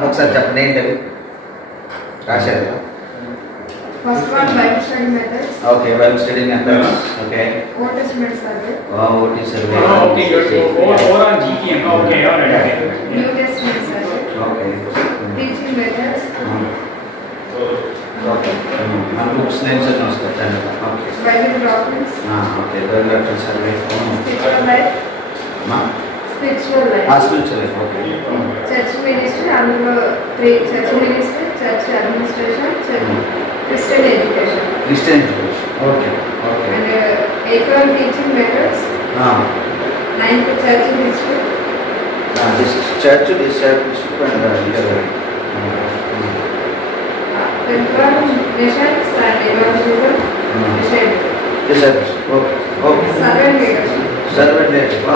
ఒకసారి చెప్పండి ఏంటది రాశారు. First one, Bible study methods. Okay Bible study methods. Okay Old Testament survey. OT survey. Okay, good. Or on GTM. Okay, all right. New Testament survey. Okay Teaching methods. Okay మన books names అన్నీ వస్తాయి. Okay Bible doctrines. Okay Bible survey. Spiritual life. Spiritual life. Spiritual okay Church ministry. అందులో church ministry, church administration, church Christian education. Christian education. Okay okay And 8th one, teaching methods. 9th, church history. This church discipleship and 10th one, missions and evangelism. Discipleship. Okay okay Servant leadership. Servant leadership.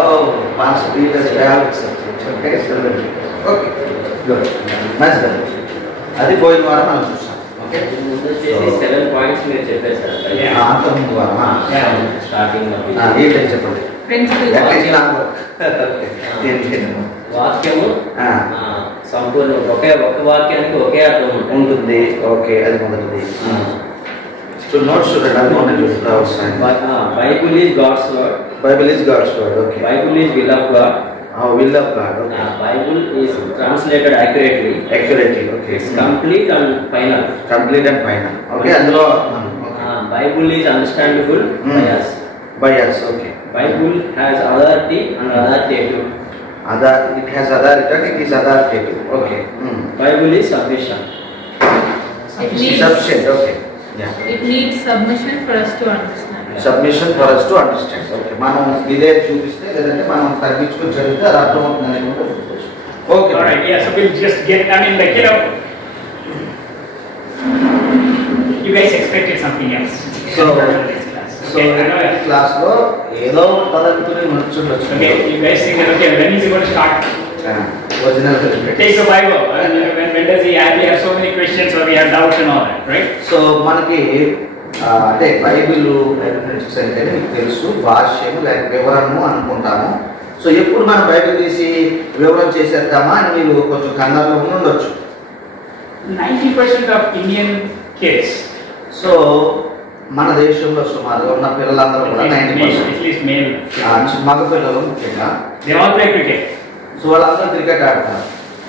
Pass leaders favourite subject. Okay servant leadership. Okay good nice గా అది పోయిన వారం మనం చూసాం. ఓకే ముందు వచ్చేసి 7 పాయింట్స్ మీరు చెప్పారు సార్. అంత ముందు వారం స్టార్టింగ్ ఏంటని చెప్పండి. వాక్యము సంపూర్ణ ఒక వాక్యానికి ఒకే అర్థం ఉంటుంది. ఓకే అది మొదటిది. సో నోట్స్ చూడండి అది మొదటి చూస్తూ వస్తాయి. Bible is God's word. Bible is God's word. Okay Bible is will of God. Will of God. Okay Bible is translated accurately. Okay it's complete and final. Complete and final. Okay అందులో Bible is understandable by us. By us. Okay Bible has authority and authoritative. It has authority and it is authoritative. Okay. Bible is sufficient. Sufficient. Okay. Yeah. It needs submission for us to understand. Submission for us to understand. Okay. మనం ఇదే చూపిస్తే లేదంటే మనం తగ్గించుకొని చదివితే అది అర్థమవుతుంది అనుకుంటే. Okay. All right. Yeah. So we'll just get. I mean, like you guys expected something else. So class లో ఏదో పదవిని నడుచుండొచ్చు. Okay. You guys think that okay, when is he going to start? Original. Take the Bible. When does he have? We have so many questions or we have doubts and all that, right? So మనకి అంటే బైబిల్ హెర్మెటిక్స్ అంటే మీకు తెలుసు భాష్యము లేక వివరణము అనుకుంటాము. సో ఎప్పుడు మనం బైబిల్ తీసి వివరణ చేసేద్దామా అని మీరు కొంచెం కంగారులో ఉండొచ్చు. 90% of Indian kids. సో మన దేశంలో సుమారుగా ఉన్న పిల్లలందరూ కూడా 90% at least male. మగ పిల్లలు ముఖ్యంగా They all play cricket. So వాళ్ళందరూ క్రికెట్ ఆడతారు.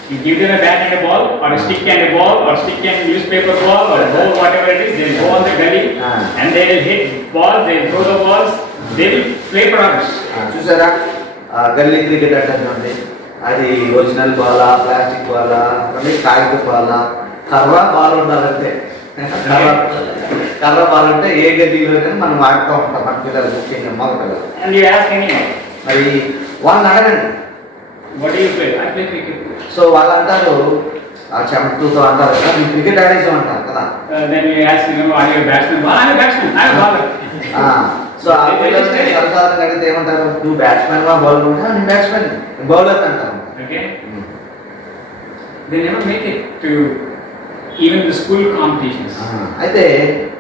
You give them a bat and a ball, or a stick and a ball, or stick and newspaper ball, or ball, whatever it is. They go on the gully and they will hit balls. They throw the balls. They will play for hours. చూసారా గల్లీ క్రికెట్ అంటే అది ఒరిజినల్ బాలా, ప్లాస్టిక్ బాలా, కాగిత బాలా, కర్ర బాల్ ఉండాలంటే కర్ర బాల్ అంటే ఏ గల్లీలోనే మనం వాడుతూ ఉంటాం మన పిల్లలు ముఖ్యంగా మగ పిల్లలు. And you ask anyone, మరి వాళ్ళని అడగండి. what do you play? I play cricket. So వాళ్ళు అంటారు ఆ చెమటతో అంటారు కదా మీరు క్రికెట్ ఆడేసాం అంటారు కదా. Then you ask, are you a batsman? Well, I'm a batsman. I'm a bowler. So ఆ పిల్లలు సరదాగా అడిగితే ఏమంటారు, నువ్వు బ్యాట్స్మెన్ వా బౌలర్ ఉంటా? నేను బ్యాట్స్మెన్ బౌలర్ అంటారు. Okay. They never make it to even the school competitions. అయితే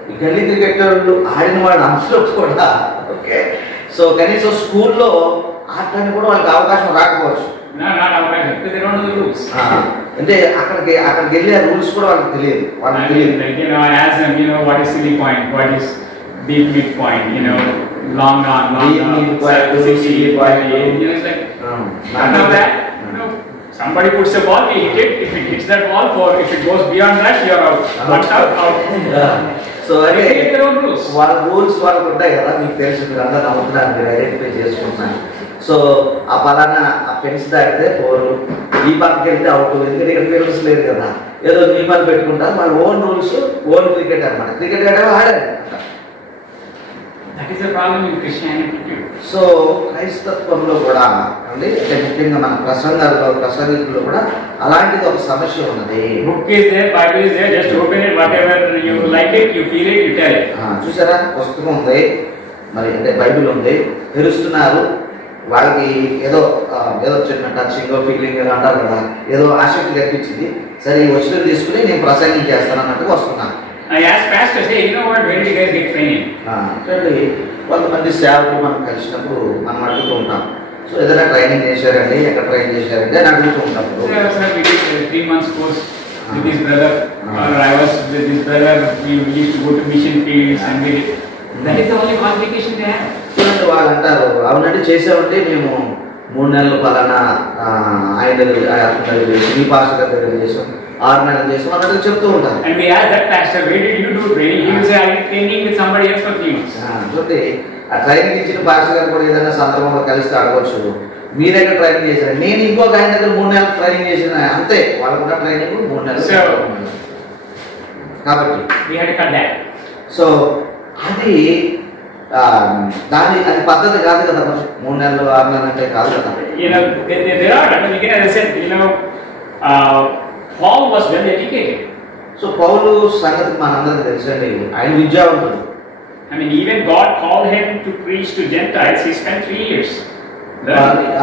ఈ గల్లీ క్రికెట్ ఆడిన వాళ్ళు అందరూ కూడా ఓకే సో కనీసం స్కూల్లో ఆడటానికి కూడా వాళ్ళకి అవకాశం రాకపోవచ్చు. No, not available because they don't know the rules. అంటే అక్కడికి వెళ్ళి ఆ రూల్స్ కూడా వాళ్ళకి తెలియదు. వాళ్ళకి తెలియదు. Like, I ask them, what is silly point, what is deep mid point, long on, Deep mid point, silly point. It's like, none of that. Somebody puts a ball, we hit it. If it hits that ball, if it goes beyond that, you're out. Once out. So అదే rules. వాళ్ళ రూల్స్ వాళ్ళకు ఉంటాయి కదా, మీకు తెలుసు, మీరు అందరూ నమ్ముతున్నారు, మీరు ఐడెంటిఫై చేసుకుంటున్నారు. సో ఆ పలానా ఆ ఫెన్స్ దాటితే 4, ఈ పక్కకి వెళ్తే అవుట్, ఎందుకంటే ఇక్కడ ఫెన్స్ లేదు కదా, ఏదో నియమాలు పెట్టుకుంటారు. వాళ్ళ ఓన్ రూల్స్, ఓన్ క్రికెట్ అనమాట. క్రికెట్ ఆడే ఆడారు. That is the problem in Christianity too. So క్రైస్తత్వంలో కూడా అంటే ముఖ్యంగా మన ప్రసంగికుల్లో కూడా అలాంటిది ఒక సమస్య ఉన్నది. Book is there, Bible is there, just open it, whatever you like it, you feel it, you tell it. చూసారా పుస్తకం ఉంది, మరి అంటే బైబిల్ ఉంది, తెరుస్తున్నారు, వాళ్ళకి ఏదో చిన్న టచింగ్ ఫీలింగ్ అంటారు కదా, ఏదో ఆసక్తి కనిపించింది, సరే ఈ వచ్చిన తీసుకుని నేను ప్రసంగం చేస్తాను అన్నట్టుగా వస్తున్నాను. I asked pastors, hey, what, when do you guys get training? కొంతమంది సేవకులు మనం కలిసినప్పుడు మనం అడుగుతూ ఉంటాం, సో ఏదైనా ట్రైనింగ్ చేశారండి, ఎక్కడ ట్రైన్ చేశారండి అని అడుగుతూ ఉంటారు. Sir, we did a 3 months course with this brother. Or I was with this brother. We used to go to mission fields and we did. That is the only qualification they have. చూడండి వాళ్ళు అంటారు, అవునండి చేసామంటే మేము 3 నెలలు పలానా ఆయన దగ్గర చేసాం, ఈ పాస్టర్ గారి దగ్గర చేసాం, 6 నెలలు చేసాం అన్నట్టు చెప్తూ ఉంటారు. And we asked that pastor, where did you do training? He will say, I did training with somebody else for 3 months. చూడండి ఆ ట్రైనింగ్ ఇచ్చిన పాస్టర్ గారు కూడా ఏదైనా సందర్భంలో కలిసి అడగవచ్చు, మీ దగ్గర ట్రైనింగ్ చేశారు, నేను ఇంకొక ఆయన దగ్గర 3 నెలలు ట్రైనింగ్ చేసిన, అంతే వాళ్ళకున్న ట్రైనింగ్ 3 నెలలు. కాబట్టి we had to cut that. So అది దాని అది పద్ధతి కాదు కదా, 3 నెలలు 6 నెలలు అంటే కాదు కదా. You know, there are, I mean, again, as I said, you know, Paul was well educated. So Paul సంగతి మనందరికీ తెలుసండి, ఆయన విద్యావంతుడు. I mean, even God called him to preach to Gentiles. He spent 3 years.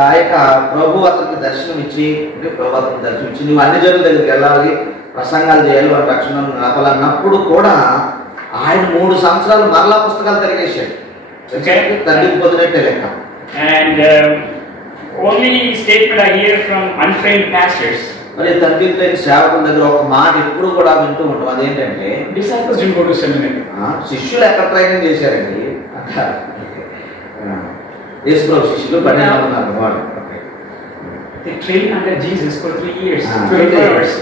ఆ యొక్క ప్రభు అతనికి దర్శనం ఇచ్చి, అంటే ప్రభు అతనికి దర్శనం ఇచ్చి నువ్వు అన్ని జనుల దగ్గరికి వెళ్ళాలి, ప్రసంగాలు చేయాలి, వారి రక్షణ ఆపాలన్నప్పుడు కూడా ఆయన 3 సంవత్సరాలు మరలా పుస్తకాలు తిరిగేశాడు. తల్లికి పొందినట్టే లెక్క. And only statement I hear from untrained pastors. మరి తండ్రి లేని సేవకుల దగ్గర ఒక మాట ఎప్పుడు కూడా వింటూ ఉంటాం, అదేంటంటే Disciples didn't go to seminary. శిష్యులు ఎక్కడ ట్రైనింగ్ చేశారండి అంటారు. యేసుప్రభు శిష్యులు 12 మంది ఉన్నారు వాళ్ళు. They trained under Jesus for 3 years, 12 hours.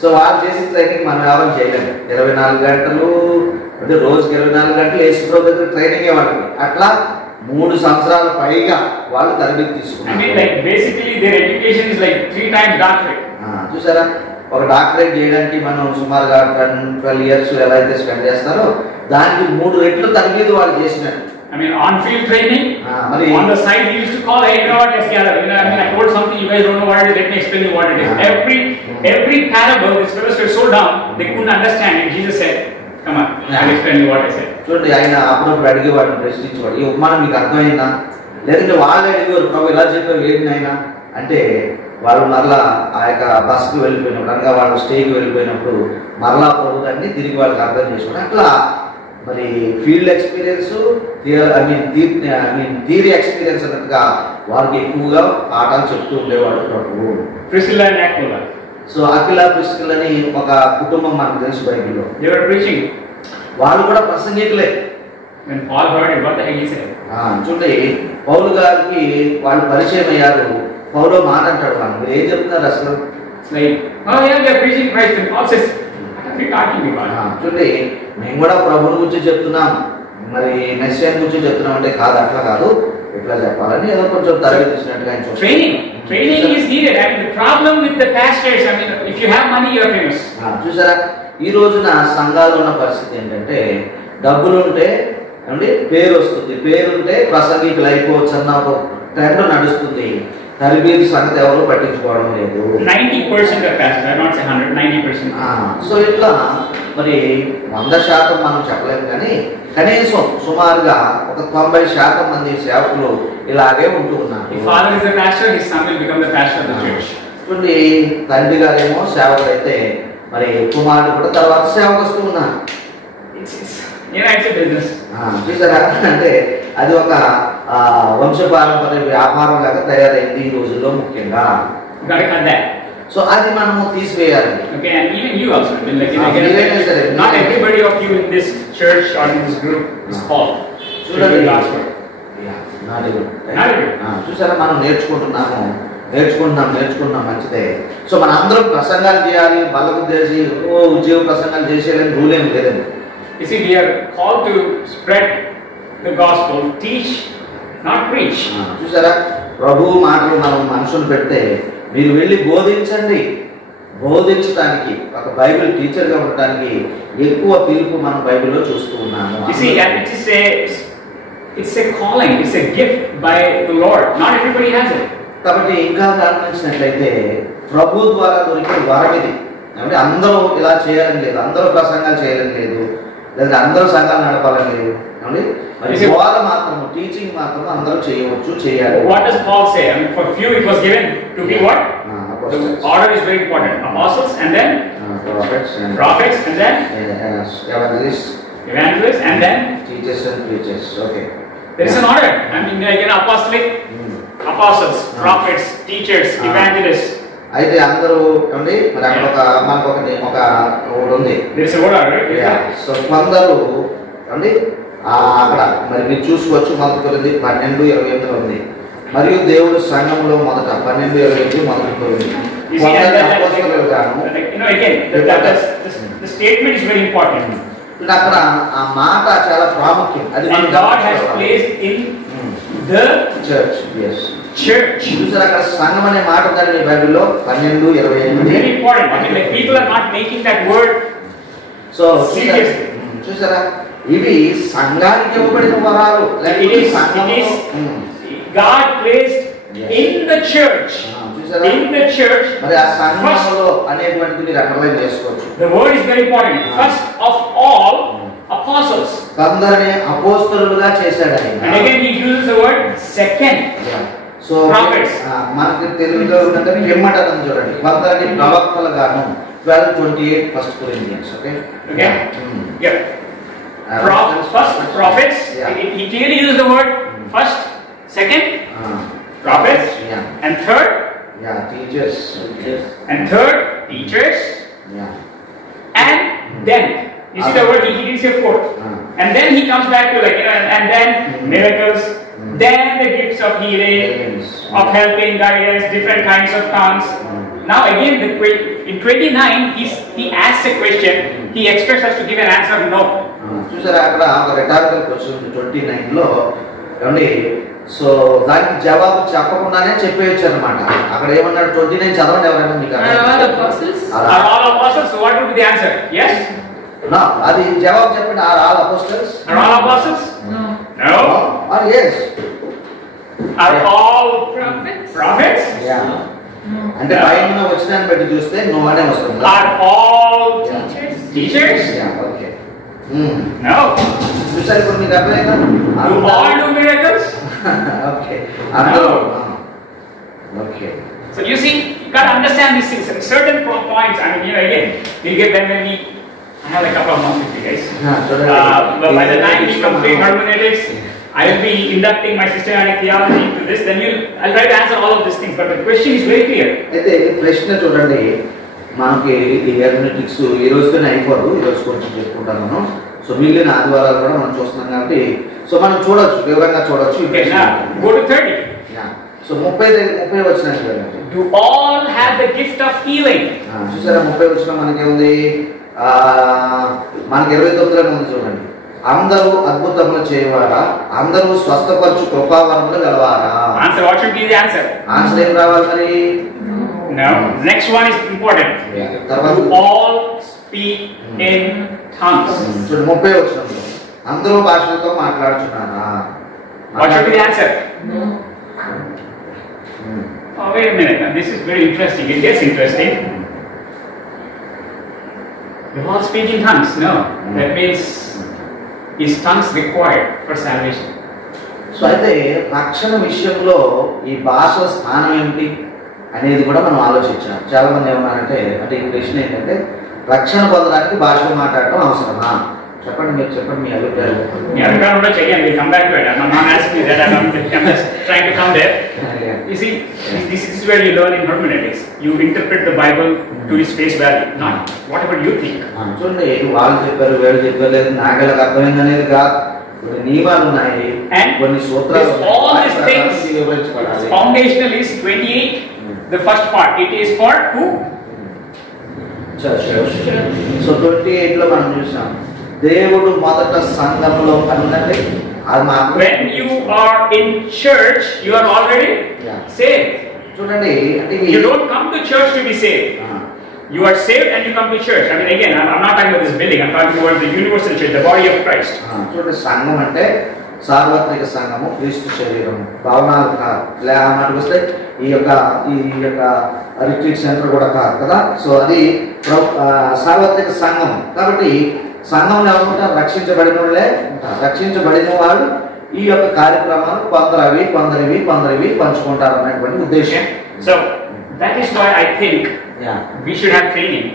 సో వాళ్ళు చేసిన ట్రైనింగ్ మనం ఎవరు చేయలేము. 24 గంటలు అంటే రోజుకి 24 గంటలు యేసుప్రభు దగ్గర ట్రైనింగ్ వాళ్ళకి. అట్లా 3 సంవత్సరాల పైగా వాళ్ళు తరబేతి తీసుకున్నారు. I mean, like basically their education is like 3 times doctorate. చూసారా, ఒక డాక్టరేట్ చేయడానికి మనం సుమారుగా 12 years ఎలా అయితే స్పెండ్ చేస్తారో దానికి 3 రెట్లు తరబేతి వాళ్ళు చేసినట్టు. I mean, on-field training. On the side, he used to call, hey, you know what, let's gather. You know, I mean, I told something, you guys don't know what it is. Let me explain you what it is. Every parable, these fellows were so dumb, they couldn't understand it. Jesus said, come on, I'll explain you what I said. చూడండి, ఆయన అప్పుడప్పుడు అడిగేవాడిని, ప్రశ్నించేవాడు, ఈ ఉపమానం మీకు అర్థమైందా, లేదంటే వాళ్ళు అడిగేవారు, ప్రభు ఇలా చెప్పారు ఏంటి ఆయన అంటే, వాళ్ళు మరలా ఆ యొక్క బస్కి వెళ్ళిపోయినప్పుడు, అనగా వాళ్ళు స్టేకి వెళ్ళిపోయినప్పుడు మరలా ప్రభు దాన్ని తిరిగి వాళ్ళకి అర్థం చేసుకోవడం. అట్లా మరి ఫీల్డ్ ఎక్స్పీరియన్స్, థియరీ ఎక్స్పీరియన్స్ అన్నట్టుగా వాళ్ళకి ఎక్కువగా పాఠాలు చెప్తూ ఉండేవాడు ప్రభు. Priscilla and Aquila. సో అకిలా ప్రిస్కిల్ అని ఒక కుటుంబం మనకు తెలుసు బైబిల్లో. They were preaching. వాళ్ళు కూడా ప్రసంగికులే. When Paul heard it, what the heck he said? చూడండి, పౌలు గారికి వాళ్ళు పరిచయం అయ్యారు. పౌలు మాట అంటాడు, వాళ్ళు మీరు ఏం చెప్తున్నారు అసలు? It's like, oh yeah, they are preaching Christ. And Paul says, what are you talking about? చూడండి, మేము కూడా ప్రభుని గురించి చెప్తున్నాం, మరి మెస్సియాని గురించి చెప్తున్నాం అంటే కాదు, అట్లా కాదు, ఎట్లా చెప్పాలని ఏదో కొంచెం తరగతి ఇచ్చినట్టుగా ఆయన చూడండి. Training is needed. I mean, the problem with the pastors, I mean, if you have money, you are famous. చూసారా, ఈ రోజున సంఘాలు ఉన్న పరిస్థితి ఏంటంటే, డబ్బులు ఉంటే ఏమండి పేరు వస్తుంది, పేరుంటే ప్రసంగికులు అయిపోవచ్చు అన్న ఒక ట్రెండ్ నడుస్తుంది. తరబేతి సంగతి ఎవరు పట్టించుకోవడం లేదు. 90% of pastors, I not say 100, 90%. సో ఇట్లా మరి 100% మనం చెప్పలేము, కానీ కనీసం సుమారుగా ఒక 90% మంది సేవకులు ఇలాగే ఉంటూ ఉన్నారు. If father is a pastor, his son will become the pastor of the church. చూడండి, తండ్రి గారేమో సేవకుడు అయితే మరి కుమారుడు కూడా తర్వాత సేవకుస్తూ ఉన్నారు. It's a business. చూసారా, అంటే అది ఒక వంశపారంపర్య వ్యాపారం లాగా తయారైంది ఈ రోజుల్లో ముఖ్యంగా. సో అది మనము తీసివేయాలి. Okay, and even you also. Not everybody of you in this church or in this group is called. చూడండి, చూసారా, మనం నేర్చుకుంటున్నాం మంచిదే. సో మన అందరం ప్రసంగాలు చేయాలి, బలకు చేసి ఉద్యోగ ప్రసంగాలు చేసేయాలని రూల్ ఏం లేదండి. You see, we are called to spread the gospel, teach, not preach. చూసారా, ప్రభువు మాటలు మనం మనసును పెడితే మీరు వెళ్ళి బోధించండి. బోధించడానికి ఒక బైబిల్ టీచర్గా ఉండటానికి ఎక్కువ పిలుపు మనం బైబిల్లో చూస్తూ ఉన్నాము. You see, it's a calling, it's a gift by the Lord. Not everybody has it. కాబట్టి ఇంకా గమనించినట్లయితే ప్రభు ద్వారా దొరికే వరం ఇది. అంటే అందరూ ఇలా చేయాలని లేదు, అందరూ ప్రసంగాలు చేయాలని లేదు, లేదా అందరూ సంఘాలు నడపాలని లేదు. మరి బోధ మాత్రం, టీచింగ్ మాత్రం అందరూ చేయవచ్చు, చేయాలి. What does Paul say? I mean, for few it was given to be what? The order is very important. Apostles and then prophets and then evangelists and then teachers and preachers. Okay. There is an order. I mean, like an apostolic, apostles, prophets, teachers, evangelists. అయితే అందరూ అండి మరి అక్కడ మనకు ఒకటి ఉంది. There is a word, right? So కొందరు అండి అక్కడ మరి మీరు చూసుకోవచ్చు 12:12 ఉంది. మరియు దేవుడు సంఘంలో మొదట 12:28 మొదటి ఉంది. You see, again, the statement is very important. అక్కడ ఆ మాట చాలా ప్రాముఖ్యం. అది And God has placed in the church. Yes. Church. చూసారా అక్కడ సంఘం అనే మాట ఉందండి బైబిల్లో 12:28. Very important. I mean, like people are not making that word so seriously. చూసారా ఇవి సంఘానికి ఇవ్వబడిన వరాలు. God placed in the church. In the church. మరి ఆ సంఘంలో అనేటువంటిది మీరు అండర్లైన్ చేసుకోవచ్చు. The word is very important. First of all, apostles. కొందరిని అపోస్తలులుగా చేశాడు ఆయన. And again he uses the word second. So prophets. మనకి తెలుగులో ఉన్నంటే పిమ్మటని చూడండి. కొందరిని ప్రవక్తలుగాను 12:28 1 Corinthians. Okay. Yeah. First prophets. He clearly used the word first, second, prophets, and third, teachers, and third, teachers, and then you see the word he didn't say fourth, and then he comes back to like and then miracles, then the gifts of healing, of helping, guidance, different kinds of tongues. Now again in 29 he asks a question. He expects us to give an answer no. చూసారా అక్కడ ఒక rhetorical question 29 లో ఏమండి సో దానికి జవాబు చెప్పకుండానే చెప్పేయచ్చు అన్నమాట. అక్కడ ఏమన్నాడు 29 చదవండి ఎవరైనా మీకు Are all apostles? Are all apostles? So what would be the answer? Yes? No. అది జవాబు చెప్పండి. Are all apostles? Are all apostles? No. No. Or yes? Are all Prophets? prophets? Yeah. అంటే పైన వచ్చినాన్ని బట్టి చూస్తే నో అనే వస్తుంది. Are all Teachers? teachers? Yeah, okay. No. చూసారు ఇప్పుడు మీకు అర్థమైందా? Do all do miracles? Okay. No. Okay. So you see, you got to understand these things. Certain points. I mean, again, we'll get them when we. I have a couple of months with you guys. But by the time we complete hermeneutics, I will be inducting my systematic theology into this. Then I'll try to answer all of these things. But the question is very clear. అయితే ప్రశ్న చూడండి, మనకి ఈ హెర్మెటిక్స్ ఈ రోజుతోనే అయిపోదు. ఈ రోజు కొంచెం చెప్పుకుంటాను మనం. సో మిగిలిన ఆదివారాలు కూడా మనం చూస్తున్నాం కాబట్టి సో మనం చూడొచ్చు, వివరంగా చూడొచ్చు. Go to 30. సో 30 వచ్చినాయి చూడండి. Do all have the gift of healing? చూసారా 30 వచ్చిన మనకేముంది, మనకి 29 ఉంది చూడండి. అందరూ అద్భుతములు చేయవారా, అందరూ స్వస్థపరచు కృపావరములు గలవారా. Answer. What should be the answer? Answer ఏం రావాలి మరి? No. Next one is important. Do all speak in tongues? చూడండి 30 వచ్చిన అందరూ భాషలతో మాట్లాడుచున్నారా. What should be the answer? No. Oh, wait a minute. Now, this is very interesting. It gets interesting. You all speak in tongues? No. That means is tongues required for salvation? So అయితే రక్షణ విషయంలో ఈ భాషల స్థానం ఏమిటి అనేది కూడా మనం ఆలోచించాం. చాలా మంది ఏమన్నారంటే, అంటే ఈ ప్రశ్న ఏంటంటే రక్షణ పొందడానికి భాషలు మాట్లాడటం అవసరమా? చెప్పండి, మీరు చెప్పండి మీ అభిప్రాయం. We come back to it. I'm not asking you that. I'm just trying to come there. You see, this is where you learn in hermeneutics. You interpret the Bible to its face value, not whatever you think. చూడండి, వాళ్ళు చెప్పారు, వీళ్ళు చెప్పారు, లేదు నాకెళ్ళకి అర్థమైంది అనేది కాదు. కొన్ని నియమాలు ఉన్నాయి, కొన్ని సూత్రాలు. All these things, foundational is 28. The first part, it is for who? Church. So 28 లో మనం చూసాం, దేవుడు మొదట సంఘంలో కన్నది. When you are in church, you are already saved. చూడండి, అంటే you don't come to church to be saved. You are saved and you come to church. I mean, again, I'm not talking about this building. I'm talking about the universal church, the body of Christ. చూడండి, సంఘం అంటే సార్వత్రిక సంఘము, క్రీస్తు శరీరం. భావనాలు కాదు, లేకపోతే వస్తే ఈ యొక్క రిట్రీట్ సెంటర్ కూడా కాదు కదా. సో అది సార్వత్రిక సంఘం. కాబట్టి సంఘంలో ఎవరుంటారు? రక్షించబడిన వాళ్ళే ఉంటారు. రక్షించబడిన వాళ్ళు ఈ యొక్క కార్యక్రమాలు కొందరివి పంచుకుంటారు అనేటువంటి ఉద్దేశం. So that is why I think we should have training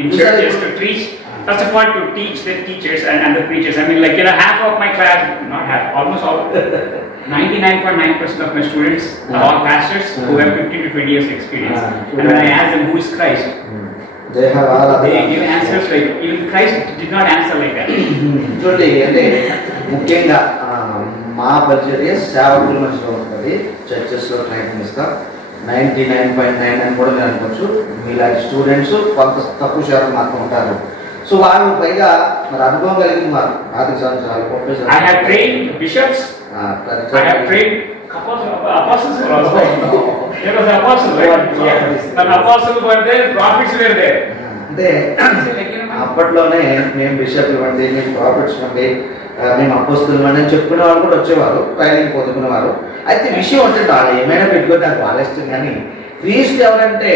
in churches to teach. First of all, to teach the teachers and the preachers. I mean, like, half of my class, not half, almost all 99.9% of my students are all pastors who have 15 to 20 years experience. And when I ask them who is Christ, they have all other they give answers like even Christ did not answer like that. చూడండి అంటే ముఖ్యంగా మా పరిచర్య సేవకుల మధ్యలో ఉంటుంది, చర్చెస్లో ట్రైనింగ్ ఇస్తాం. 99.9 అని కూడా నేను అనుకోవచ్చు. మీలాంటి స్టూడెంట్స్ కొంత తక్కువ శాతం మాత్రం ఉంటారు. సో వాళ్ళు పైగా మరి అనుభవం కలిగిన వారు 5 సంవత్సరాలు 30 సంవత్సరాలు. I have trained bishops. I have trained apostles also. There was an apostle, right? Yeah. An apostle were there, prophets were there. అంటే అప్పట్లోనే మేము బిషప్ ఇవ్వండి, మేము ప్రాఫిట్స్ ఇవ్వండి, మేము అపోస్తులు ఇవ్వండి అని చెప్పుకునే వాళ్ళు కూడా వచ్చేవారు, ట్రైనింగ్ పొందుకునేవారు. అయితే విషయం అంటే వాళ్ళు ఏమైనా పెట్టుకుంటే నాకు వాళ్ళ ఇష్టం, కానీ క్రీస్తు ఎవరంటే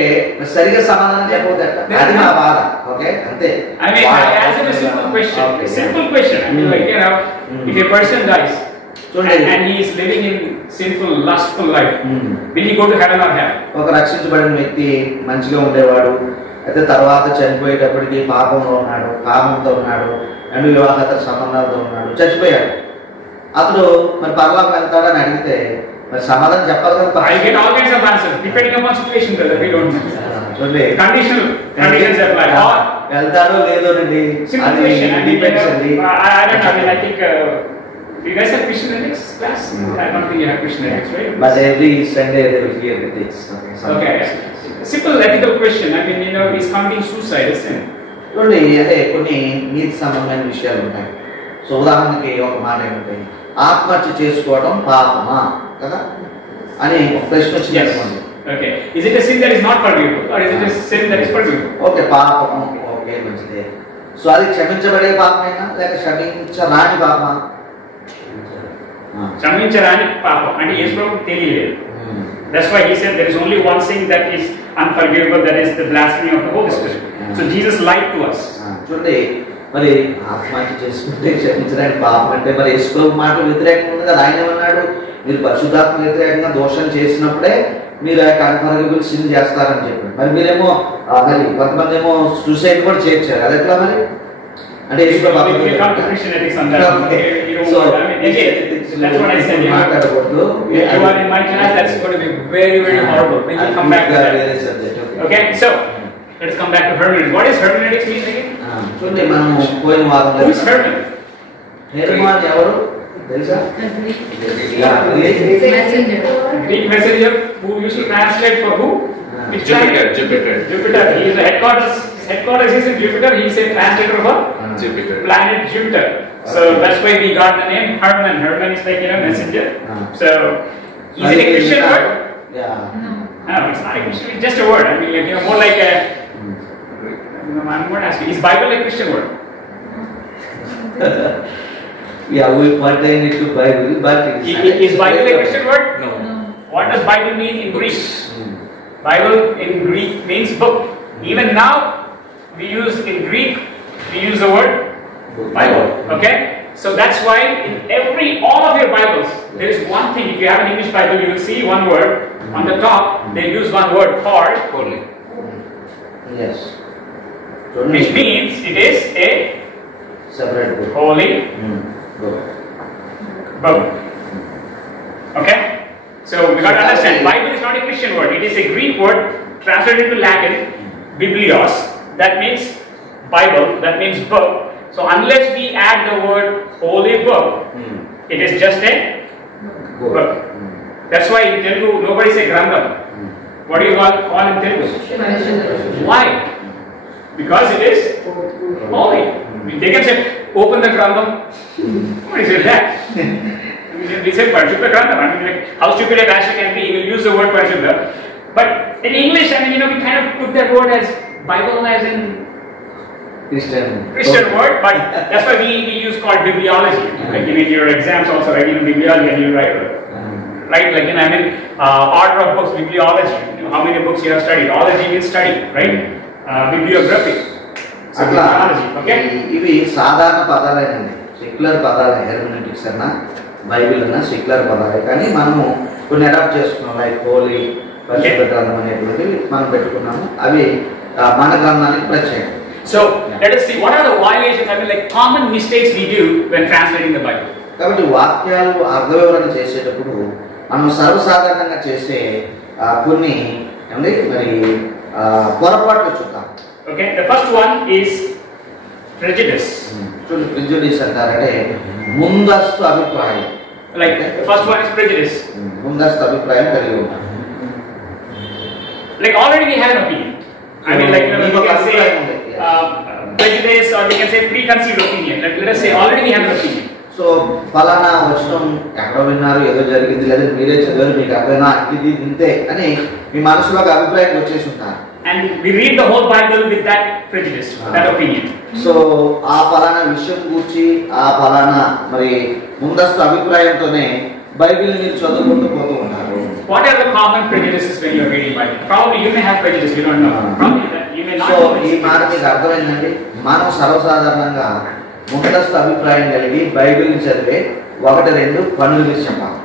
సరిగా సమాధానం చెప్పవద్దు. అది నా బాధ. ఓకే అంతే. I mean, I answered a simple question. A simple question. I mean, like, you know, if a person dies and he is living in sinful, lustful life, will he go to heaven or hell? ఒక రక్షించబడిన వ్యక్తి మంచిగా ఉండేవాడు, అయితే తర్వాత చనిపోయేటప్పటికి పాపంలో ఉన్నాడు, కామంతో ఉన్నాడు, అండ్ వివాహేతర సంబంధాలతో ఉన్నాడు, చచ్చిపోయాడు. అతడు మరి పరలోకం వెళ్తాడని అడిగితే మరి సమాధానం చెప్పాలి కదా. I get all kinds of answers depending upon situation, brother. We don't know. చూడండి Conditions apply. వెళ్తాడో లేదో అండి, Simple question. I mean, depends అండి. I don't know. I mean, I think you guys have Christian ethics class? I don't think you have Christian ethics, right? But every Sunday they will hear ethics. Okay. Simple ethical question. I mean, you know, is committing suicide a sin? చూడండి అంటే కొన్ని నీతి సంబంధమైన విషయాలు ఉంటాయి. సో ఉదాహరణకి ఒక మాట ఏమిటి, ఆత్మహత్య చేసుకోవడం పాపమా కదా అని ఒక ప్రశ్న వచ్చింది అనుకోండి. Okay. Is it a sin that is not forgivable or is it a sin that is forgivable? Okay పాపము, ఓకే మంచిదే. సో అది క్షమించబడే పాపమైనా లేక క్షమించరాని పాపమా? క్షమించరాని పాపం అంటే యేసు ప్రభువుకు తెలియలేదు. That's why he said there is only one sin that is unforgivable, that is the blasphemy of the Holy Spirit. So Jesus lied to us. చూడండి మరి ఆత్మహత్య చేసుకుంటే క్షమించడానికి పాపం అంటే మరి యేసు ప్రభు మాటలు వ్యతిరేకంగా ఉంది కదా. ఆయన ఏమన్నాడు, మీరు పరిశుద్ధాత్మ వ్యతిరేకంగా దోషం చేసినప్పుడే మీరు ఆ అన్ఫర్గివబుల్ సిన్ చేస్తారని చెప్పారు. మరి మీరేమో మరి కొంతమంది ఏమో సూసైడ్ కూడా చేర్చారు, అది ఎట్లా మరి? అంటే యేసు ప్రభు మాట్లాడకూడదు. Okay, so let's come back to hermeneutics. What is hermeneutics mean again? చూడండి మనం పోయిన వారం Who is Herman? హెర్మాన్ ఎవరు తెలుసా? Greek messenger who used to translate for who? Jupiter. Jupiter. He is the headquarters is in Jupiter. He is a translator for Jupiter. Planet Jupiter. So that's why we got the name Herman. Herman is like, you know, messenger. So is it a Christian word? Yeah. No, it's not a Christian. It's just a word. I mean, like, you know, more like a. I'm not asking. Is Bible a Christian word? Yeah, we pertain it to Bible, but Is Bible a Christian word? No. What does Bible mean in Greek? Bible in Greek means book. Even now, we use in Greek, we use the word Bible. Okay? So that's why in all of your Bibles, there is one thing. If you have an English Bible, you will see one word on the top. They use one word called Holy. yes, which means it is a separate book. holy Book. book. Okay? So we got to understand, Bible is not a Christian word. It is a Greek word translated into Latin, biblios. That means Bible. That means book. So unless we add the word holy book, it is just a book. That's why in Telugu nobody say Grandam. What do you call in Telugu? Why? Because it is holy. They can say, open the Grandam. What is it that? We say Parishudha Grandam. I mean, like, how stupid a pastor can be, he will use the word Parishudha. But in English, I mean, you know, we kind of put that word as Bible as in Christian word, but that's why we use called bibliology. Like, you know, in your exams also, right? You know, bibliology, and you write, right? Like, you know, I mean, order of books, bibliology. You know, how many books you have studied? Ology means study, right? Bibliography. So అట్లా bibliology, okay? ఇవి సాధారణ పదాలేనండి, సెక్యులర్ పదాలే. హెర్మెనెటిక్స్ అన్నా బైబిల్ అన్నా సెక్యులర్ పదాలే, కానీ మనము కొన్ని అడాప్ట్ చేసుకున్నాం. లైక్ హోలీ, పరిశుద్ధ గ్రంథం అనేటువంటివి మనం పెట్టుకున్నాము. అవి మన గ్రంథానికి ప్రత్యేకం. So let us see what are the violations. I mean, like common mistakes we do when translating the Bible. కాబట్టి వాక్యాలు అర్థ వివరణ చేసేటప్పుడు మనం సర్వసాధారణంగా చేసే కొన్ని ఏమండి మరి పొరపాట్లు చూద్దాం. Okay, the first one is prejudice. చూడండి, ప్రెజుడిస్ అంటారంటే ముందస్తు అభిప్రాయం. Like the first one is prejudice. ముందస్తు అభిప్రాయం కలిగి ఉంటాం. Like already we have an opinion. I mean, like we can say prejudice, or we can say preconceived opinion. Let us say already we have an opinion. So ఫలానా వచనం ఎక్కడో విన్నారు, ఏదో జరిగింది, లేదా మీరే చదివారు, మీకు అర్థమైనా ఇది ఇంతే అని మీ మనసులో ఒక అభిప్రాయం వచ్చేసి ఉంటారు. And we read the whole Bible with that prejudice, that opinion. So ఆ ఫలానా విషయం గురించి ఆ ఫలానా మరి ముందస్తు అభిప్రాయంతోనే బైబిల్ మీరు చదువుకుంటూ పోతూ ఉంటారు. What are the common prejudices when you are reading Bible? Probably you may have prejudice, we don't know. Probably that you may not. So ఈ మాట మీకు అర్థమైందండి. మనం సర్వసాధారణంగా ముందస్తు అభిప్రాయం కలిగి బైబిల్ చదివే 1-2 పనులు మీరు చెప్పాలి.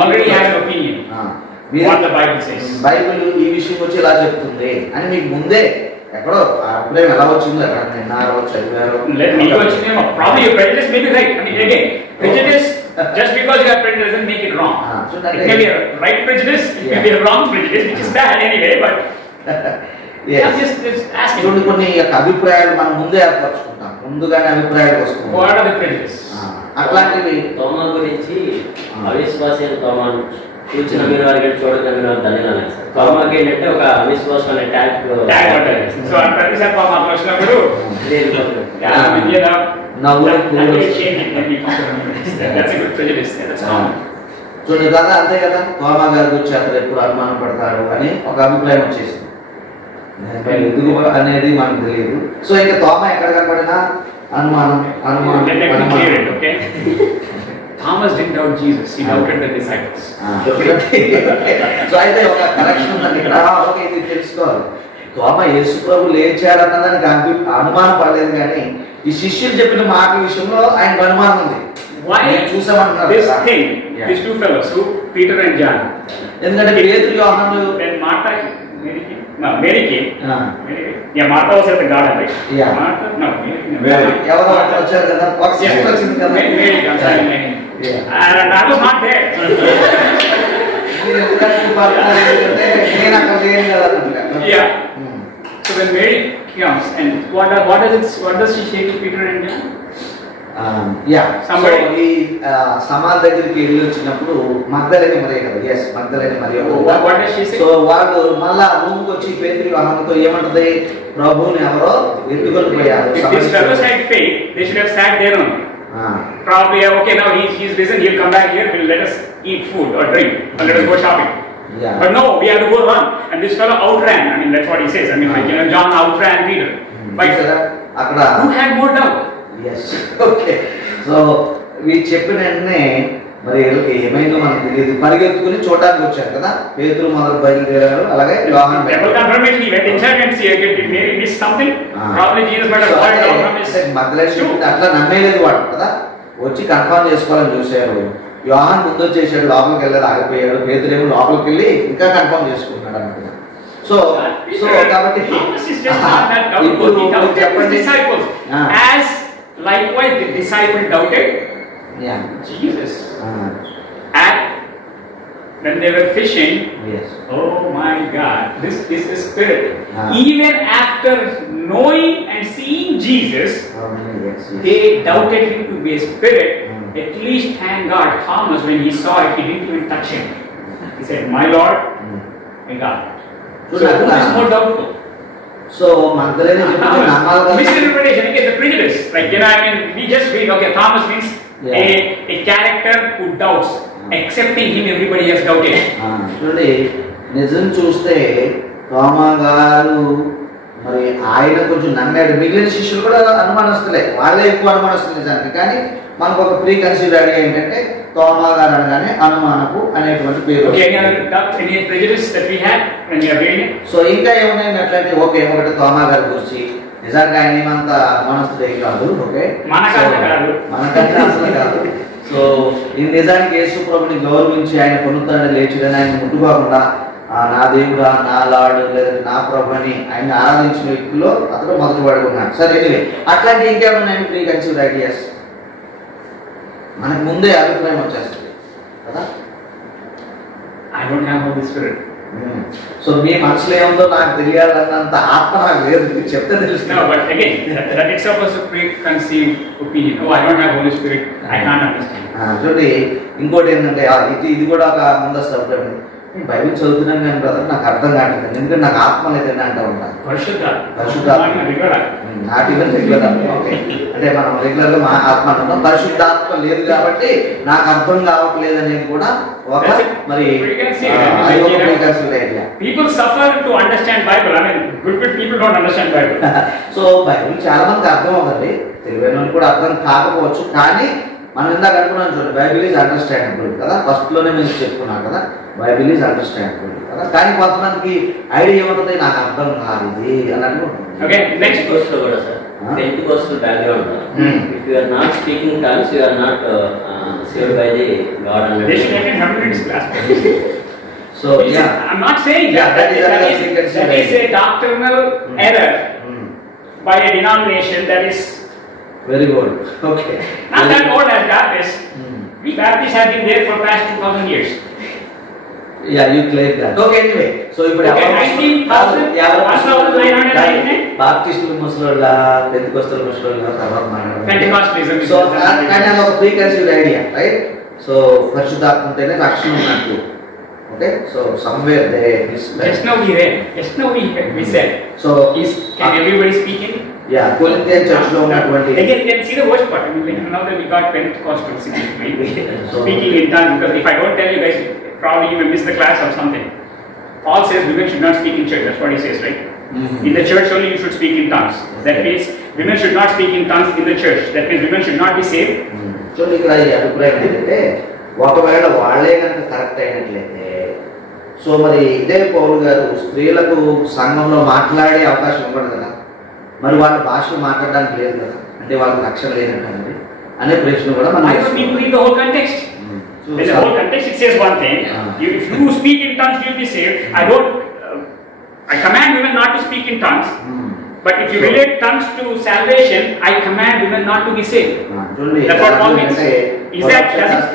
Already have an opinion. What the Bible says. Bible ఈ విషయం వచ్చి ఇలా చెప్తుంది అని మీకు ముందే ఎక్కడో అభిప్రాయం ఎలా వచ్చిందో ఎక్కడ విన్నారో చదివారో. Let me go to name. Probably your prejudice may be right. I mean, again, prejudice just because you have prejudice doesn't make it wrong. It may be a right prejudice, it may be a wrong prejudice, which is bad anyway. But just asking. చూడండి, కొన్ని అభిప్రాయాలు మనం ముందే ఏర్పరచుకుంటాం, ముందుగానే అభిప్రాయాలు వస్తుంది. What are the prejudice? అట్లాంటివి తోమా గురించి అవిశ్వాసైన తోమాను చూచిన మీరు వారికి చూడక మీరు ధన్యులు. తోమాకి ఏంటంటే ఒక అవిశ్వాసం అనే ట్యాగ్ ఉంటుంది. సో ఆ ప్రతిసారి మాకు వచ్చినప్పుడు చూడండి కదా, అంతే కదా, తోమా గారి గురించి అతను ఎప్పుడు అనుమానం పడతారు అని ఒక అభిప్రాయం వచ్చేసింది. ఎందుకు అనేది మనకు తెలియదు. సో ఇంకా తోమా ఎక్కడ కనపడినా అనుమానం అనుమానం. Thomas didn't doubt Jesus, he doubted the disciples. So అయితే ఒక కరెక్షన్ ఉందండి ఇక్కడ. ఓకే, ఇది తెలుసుకోవాలి. తోమా యేసు ప్రభు లేచాడన్నదానికి అనుమానం పడలేదు, కానీ ఈ శిష్యులు చెప్పిన మాట విషయంలో ఆయనకు అనుమానం ఉంది. Why చూసామంటున్నారు this thing, these two fellows, who Peter and John, ఎందుకంటే పేతురు యోహాను when Mary came, Martha was at the garden, right? Yeah. Martha, no, ఎవరో ఒకరు వచ్చారు కదా, ఒక సిస్టర్ వచ్చింది కదా, Mary comes and I was not there. మీరు ఎందుకంటే పడుతున్నారు, నేను అక్కడ లేను కదా అన్నట్టుగా. Yeah. So when Mary comes, and what does she say to Peter and John? ఈ సమాధి దగ్గరికి వెళ్ళి వచ్చినప్పుడు మగ్దలేని మరియ కదా, ఎస్ మగ్దలేని మరియ. సో వాళ్ళు మళ్ళా రూమ్ కి వచ్చి పేతురు యోహానుతో ఏమంటది, ప్రభువుని ఎవరో ఎత్తుకొని పోయారు. They should have sat there only. Probably okay, now he's risen, he'll come back here, will let us eat food or drink, or let us go shopping. Yeah. But no, we have to go run, and this fellow outran. I mean, that's what he says. I mean, like, John outran Peter. But who had more doubt? Yes. Okay. So వీళ్ళు చెప్పిన వెంటనే మరి ఏమైందో మనకు తెలియదు, పరిగెత్తుకుని చూడడానికి వచ్చారు కదా, పేతురు మొదలు బయలుదేరారు, అలాగే యోహాను అట్లా నమ్మేలేదు వాడు కదా, వచ్చి కన్ఫర్మ్ చేసుకోవాలని చూశారు. యోహాను ముందు వచ్చేసాడు, లోపలికి వెళ్ళారు, ఆగిపోయాడు. పేతురేమో లోపలికి వెళ్ళి ఇంకా కన్ఫర్మ్ చేసుకుంటున్నాడు అనుకున్నా. సో కాబట్టి ఇప్పుడు చెప్పండి, likewise the disciple doubted Jesus. And when they were fishing, oh my God, this is spirit. Even after knowing and seeing Jesus, they doubted him to be a spirit. At least thank God, Thomas, when he saw it, he didn't even touch him. He said, my Lord, my God. So who is more doubtful? So Magdalene misinterpretation, again, the prejudice. Like, I mean, we just read, okay, Thomas means a character who doubts. Accepting him, everybody has doubted. చూడండి, నిజం చూస్తే తోమా గారు మరి ఆయన కొంచెం నమ్మాడు, మిగిలిన శిష్యులు కూడా అనుమానస్తులే, వాళ్ళే ఎక్కువ అనుమానస్తులు నిజానికి. కానీ మనకు ఒక ప్రీ కన్సీవ్డ్ ఐడియా ఏంటంటే తోమా గారు అనగానే అనుమానపు అనేటువంటి పేరు. సో ఇంకా ఏమున్నాయి అట్లాంటి, ఓకే, ఒకటి తోమా గారి గురించి నిజంగా ఆయన ఏమంత అనుమానస్తుడే కాదు, ఓకే, మనకంటే అసలు కాదు. సో ఈ నిజానికి యేసు ప్రభుని గౌరవించి ఆయన పొందుతాడని లేచుడని ఆయన ముట్టుకోకుండా నా దేవుడా, నా లార్డ్, లేదంటే నా ప్రభు అని ఆయన ఆరాధించిన వ్యక్తుల్లో అతను మొదటి వాడుకున్నాడు. సరే, ఎనివే అట్లాంటి ఇంకేమున్నాయి ప్రీ కన్సీవ్డ్ ఐడియాస్? మనకు ముందే అభిప్రాయం వచ్చేస్తుంది కదా. I don't have Holy Spirit. So మీ మనసులో ఏముందో నాకు తెలియాలన్నంత ఆత్మ నాకు లేదు, మీరు చెప్తే తెలుస్తుంది. No, but again, that itself was a preconceived opinion. Oh, I don't have Holy Spirit. I can't understand. చూడండి, ఇంకోటి ఏంటంటే ఇది కూడా ఒక ముందస్తు అభిప్రాయం. నేను బైబిల్ చదువుతున్నాను కానీ బ్రదర్ నాకు అర్థం కావట్లేదు, ఎందుకంటే నాకు ఆత్మ లేదని అంటూ ఉంటాను. నాట్ ఈవెన్ రెగ్యులర్ ఓకే, అంటే మనం రెగ్యులర్ గా మా ఆత్మ అంటున్నాం, పరిశుద్ధాత్మ లేదు కాబట్టి నాకు అర్థం కావట్లేదు అనేది కూడా ఒక మరి people suffer to understand Bible. I mean, good people don't understand Bible. So Bible చాలా మందికి అర్థం అవుతుంది, తెలివైన వాళ్ళు కూడా అర్థం కాకపోవచ్చు, కానీ మనం ఇందాక అనుకున్నాం చూడండి, బైబిల్ ఈజ్ అండర్స్టాండబుల్ కదా, ఫస్ట్ లోనే మేము చెప్పుకున్నాం కదా, బైబిల్ ఈజ్ అండర్స్టాండబుల్ కదా, కానీ కొంతమందికి ఐడియా ఏముంటుంది, నాకు అర్థం కాదు ఇది అన్నట్టు. ఓకే, నెక్స్ట్ క్వశ్చన్ కూడా sir, Pentecostal background. If you are not speaking tongues, you are not saved by the God and they should attend Hermeneutics class. So yeah, I'm not saying that is a doctrinal error by a denomination that is very good. Okay, not that old as Baptists. We Baptists have been there for past 2000 years. Yeah, you claim that. Okay, anyway, so ఇప్పుడు 19,999 బాప్టిస్టులు ముస్లింల, పెంతెకోస్తల్ ముస్లింల తర్వాత మాట్లాడారు. Pentecostalism. So కానీ అది ఒక preconceived idea, right? So పరిశుద్ధాత్మ ఉంటేనే రక్షణ ఉన్నట్టు. Okay, so somewhere they just now we said. So can everybody speak in? Yeah, Corinthian church లో ఉన్నటువంటి again see the worst part. I mean, like, now that we got Pentecostal speaking in tongues, because if I don't tell you guys, probably you may miss the class or something. Paul says women should not speak in church. That's what he says, right? In the church only you should speak in tongues. That means women should not speak in tongues in the church. That means women should not be saved. చూడండి, ఇక్కడ ఈ అభిప్రాయం ఏంటంటే ఒకవేళ వాళ్ళే కనుక కరెక్ట్ అయినట్లయితే, సో మరి ఇదే పౌలు గారు స్త్రీలకు సంఘంలో మాట్లాడే అవకాశం ఇవ్వడు కదా, మరి వాళ్ళ భాషలు మాట్లాడడానికి లేదు కదా, అంటే వాళ్ళకి రక్షణ లేనట్టు అనే ప్రశ్న కూడా మనం I don't need to read the whole context. In the whole context it says one thing. If you speak in tongues you will be saved. I command women not to speak in tongues. But if you relate tongues to salvation, I command women not to be saved. That's what Paul means. Does it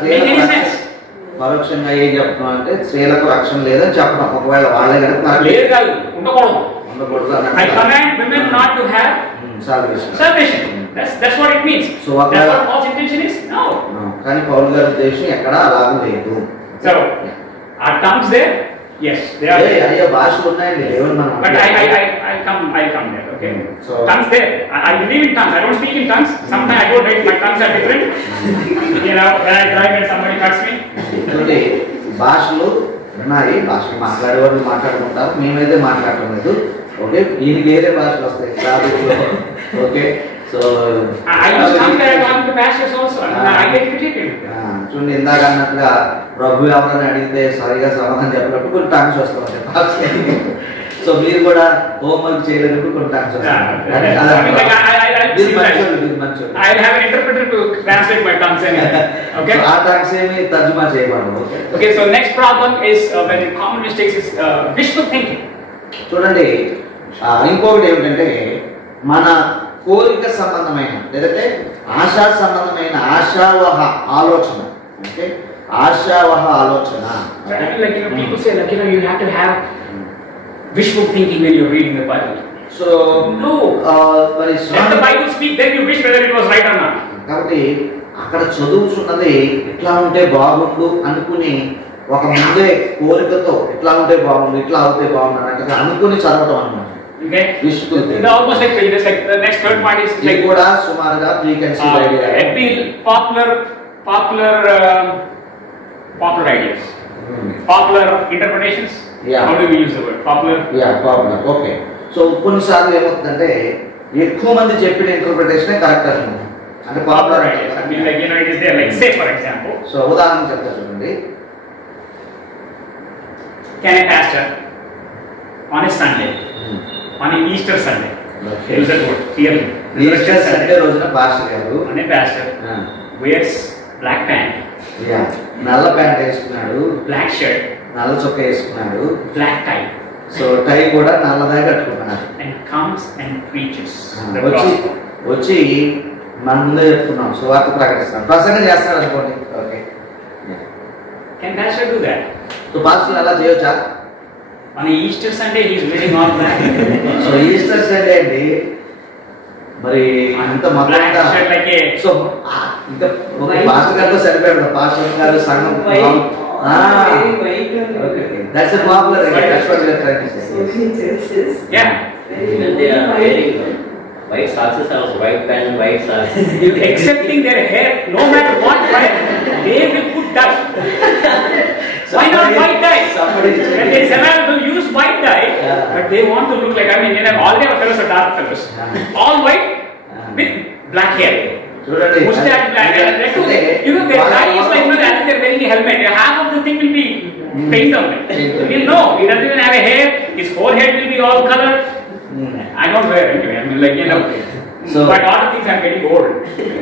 make any sense? పరోక్షంగా ఏం చెప్తున్నాం అంటే స్త్రీలకు రక్షణ లేదని చెప్పడం, ఒకవేళ వాళ్ళే కనుక ఉండకూడదు. I command women not to have salvation. That's what it means. So that's what Paul's intention is. No. కానీ పౌలు గారి ఉద్దేశం ఎక్కడ అలాగే లేదు. So are tongues there? Yes, they are. అయ్యో భాషలు ఉన్నాయండి, లేవని మనం. But I come there. Okay. So tongues there. I believe in tongues. I don't speak in tongues. Sometimes I go right. My tongues are different. You know, when I drive and somebody cuts me. చూడండి, భాషలు ఉన్నాయి, భాషలు మాట్లాడేవాళ్ళు మాట్లాడుకుంటారు, మేమైతే మాట్లాడటం లేదు. ఓకే, ఈయనకి వేరే భాషలు వస్తాయి ట్రాఫిక్లో. ఓకే, సో చూడండి, ఇందాక అన్నట్టుగా ప్రభు ఎవరైనా అడిగితే సరిగా సమాధానం చెప్పినప్పుడు కొన్ని టాంక్స్ వస్తాయి. సో మీరు కూడా హోంవర్క్ చేయలేనప్పుడు కొన్ని టాంక్స్ వస్తాయి. ఆ టాంక్స్ ఏమి తర్జుమా చేయబడవు. Okay, so next problem is when common mistakes is wishful thinking. చూడండి, ఇంకొకటి ఏమిటంటే మన కోరిక సంబంధమైన లేదంటే ఆశా సంబంధమైన ఆశావహ ఆలోచన. ఓకే, ఆశావహ ఆలోచన. Like, people say, like, you have to have wishful thinking when you're reading the Bible. So no, మరి let the Bible speak, then you wish whether it was right or not. కాబట్టి అక్కడ చదువుతున్నది ఇట్లా ఉంటే బాగుండు అనుకుని ఒక ముందే కోరికతో ఇట్లా ఉంటే బాగుండు, ఇట్లా అవుతే బాగుండు అన్నట్టుగా అనుకుని చదవటం అన్నమాట. Okay, almost like the next third part is like కూడా సుమారుగా preconceived idea, popular ideas, popular interpretations. How do we use the word popular? Popular. Okay, so కొన్నిసార్లు ఏమవుతుందంటే ఎక్కువ మంది చెప్పిన ఇంటర్ప్రిటేషనే కరెక్ట్ అంటున్నారు, అంటే popular ideas. I mean, like, it is there. Like, say for example, so ఉదాహరణ చెప్తా చూడండి. Can a pastor on a Sunday, on a Easter Sunday, use that word clearly. Easter Sunday రోజున పాస్టర్ గారు on a pastor wears black pant, నల్ల ప్యాంట్ వేసుకున్నాడు, black shirt, నల్ల చొక్కా వేసుకున్నాడు, black tie, సో టై కూడా నల్లదా కట్టుకున్నాడు, and comes and preaches the gospel. వచ్చి మనం ముందే చెప్పుకున్నాం సువార్త ప్రకటిస్తాం ప్రసంగం చేస్తాడు అనుకోండి okay Can pastor do that? So pastor అలా చేయొచ్చా On Easter Sunday, he is wearing all black. So Easter Sunday అండి మరి అంత Black shirt like a. So ఇంకా పాస్టర్ గారితో సరిపోయాడు పాస్టర్ గారు సంఘం that's popular that's what we are trying to say Yeah. Even they are wearing white socks and also white pant, white socks. Accepting their hair, no matter what color, they will put dye. Why not white dye? When there is available, use white dye. Yeah. But they want to look like, I mean, all their fellows are dark fellows. Yeah. All white with black hair. చూడండి Mustache black hair. You know, their dye is like, as if they're wearing a helmet. Half of the thing will be paint on it. We'll know. He doesn't even have a hair. His forehead will be all colored. I don't wear anyway. I mean, like, you know. So, but all the things I'm getting old.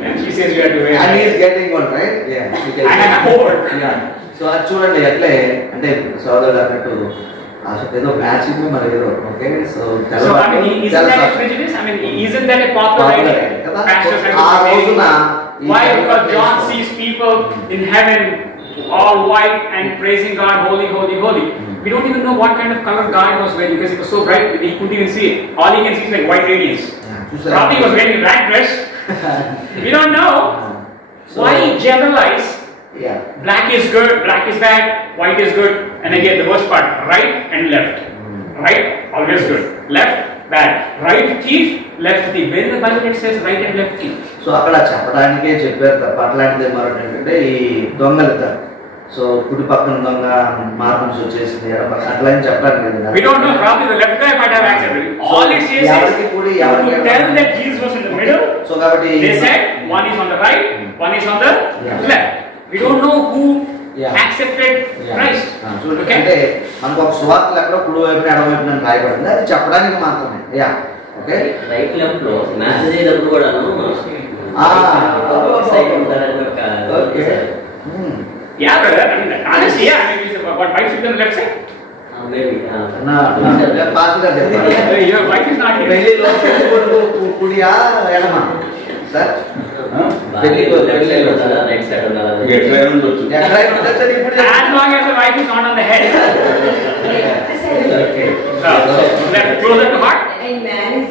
And she says you have to wear. and he is getting one, right? Yeah. And I'm old. Yeah. So అది చూడండి ఎట్లే అంటే సోదరుడు అన్నట్టు ఏదో మ్యాచింగ్ మరి ఏదో okay so So, I mean, isn't that a prejudice? I mean, isn't that a popular idea? Pastors have ఆ to రోజున say, why? Because John sees people in heaven all white and praising God, holy, holy, holy. We don't even know what kind of color God was wearing because it was so bright he couldn't even see it. All he can see is like white radiance. Probably he was wearing a black dress. We don't know. Why generalize? Yeah. Black is good, black is bad, white is good, and again the worst part, right and left. Right, always good. Left, bad. Right thief, left thief. Where in the Bible it says right and left thief? So అక్కడ చెప్పడానికే చెప్పారు తప్ప అట్లాంటిది మరొకటి ఏంటంటే ఈ దొంగలు ఇద్దరు సో కుడి పక్కన దొంగ మార్పులు వచ్చేసింది ఎడ పక్కన అట్లా అని చెప్పడానికి లేదు. We don't know, probably the left guy might have accepted it. All it says is ఎవరికి కుడి ఎవరికి to tell that Jesus was in the middle. So కాబట్టి They said one is on the right, one is on the Yeah. left. We don't know who Yeah. accepted Christ. చూడండి Okay? అంటే మనకు ఒక సువార్తలు ఎక్కడో కుడి వైపున ఎడవైపున అని రాయబడింది అది చెప్పడానికి మాత్రమే యా ఓకే రైట్ లెఫ్ట్ లో మ్యాసేజ్ అయ్యేటప్పుడు కూడాను సైడ్ ఉంటారని ఒక okay Yeah, brother. I mean, honestly, yeah. I mean, what wife is on the left side? Maybe pass గా చెప్పాలి Your wife is not here. పెళ్లిలో పెళ్లి కొడుకు కుడియా ఎడమ సార్ పెళ్లిలో లెఫ్ట్ సైడ్ ఉంటారా రైట్ సైడ్ ఉంటారా ఎక్కడైనా ఉండొచ్చు ఇప్పుడు As long as the wife is not on the head. Okay Left, closer to heart. And man is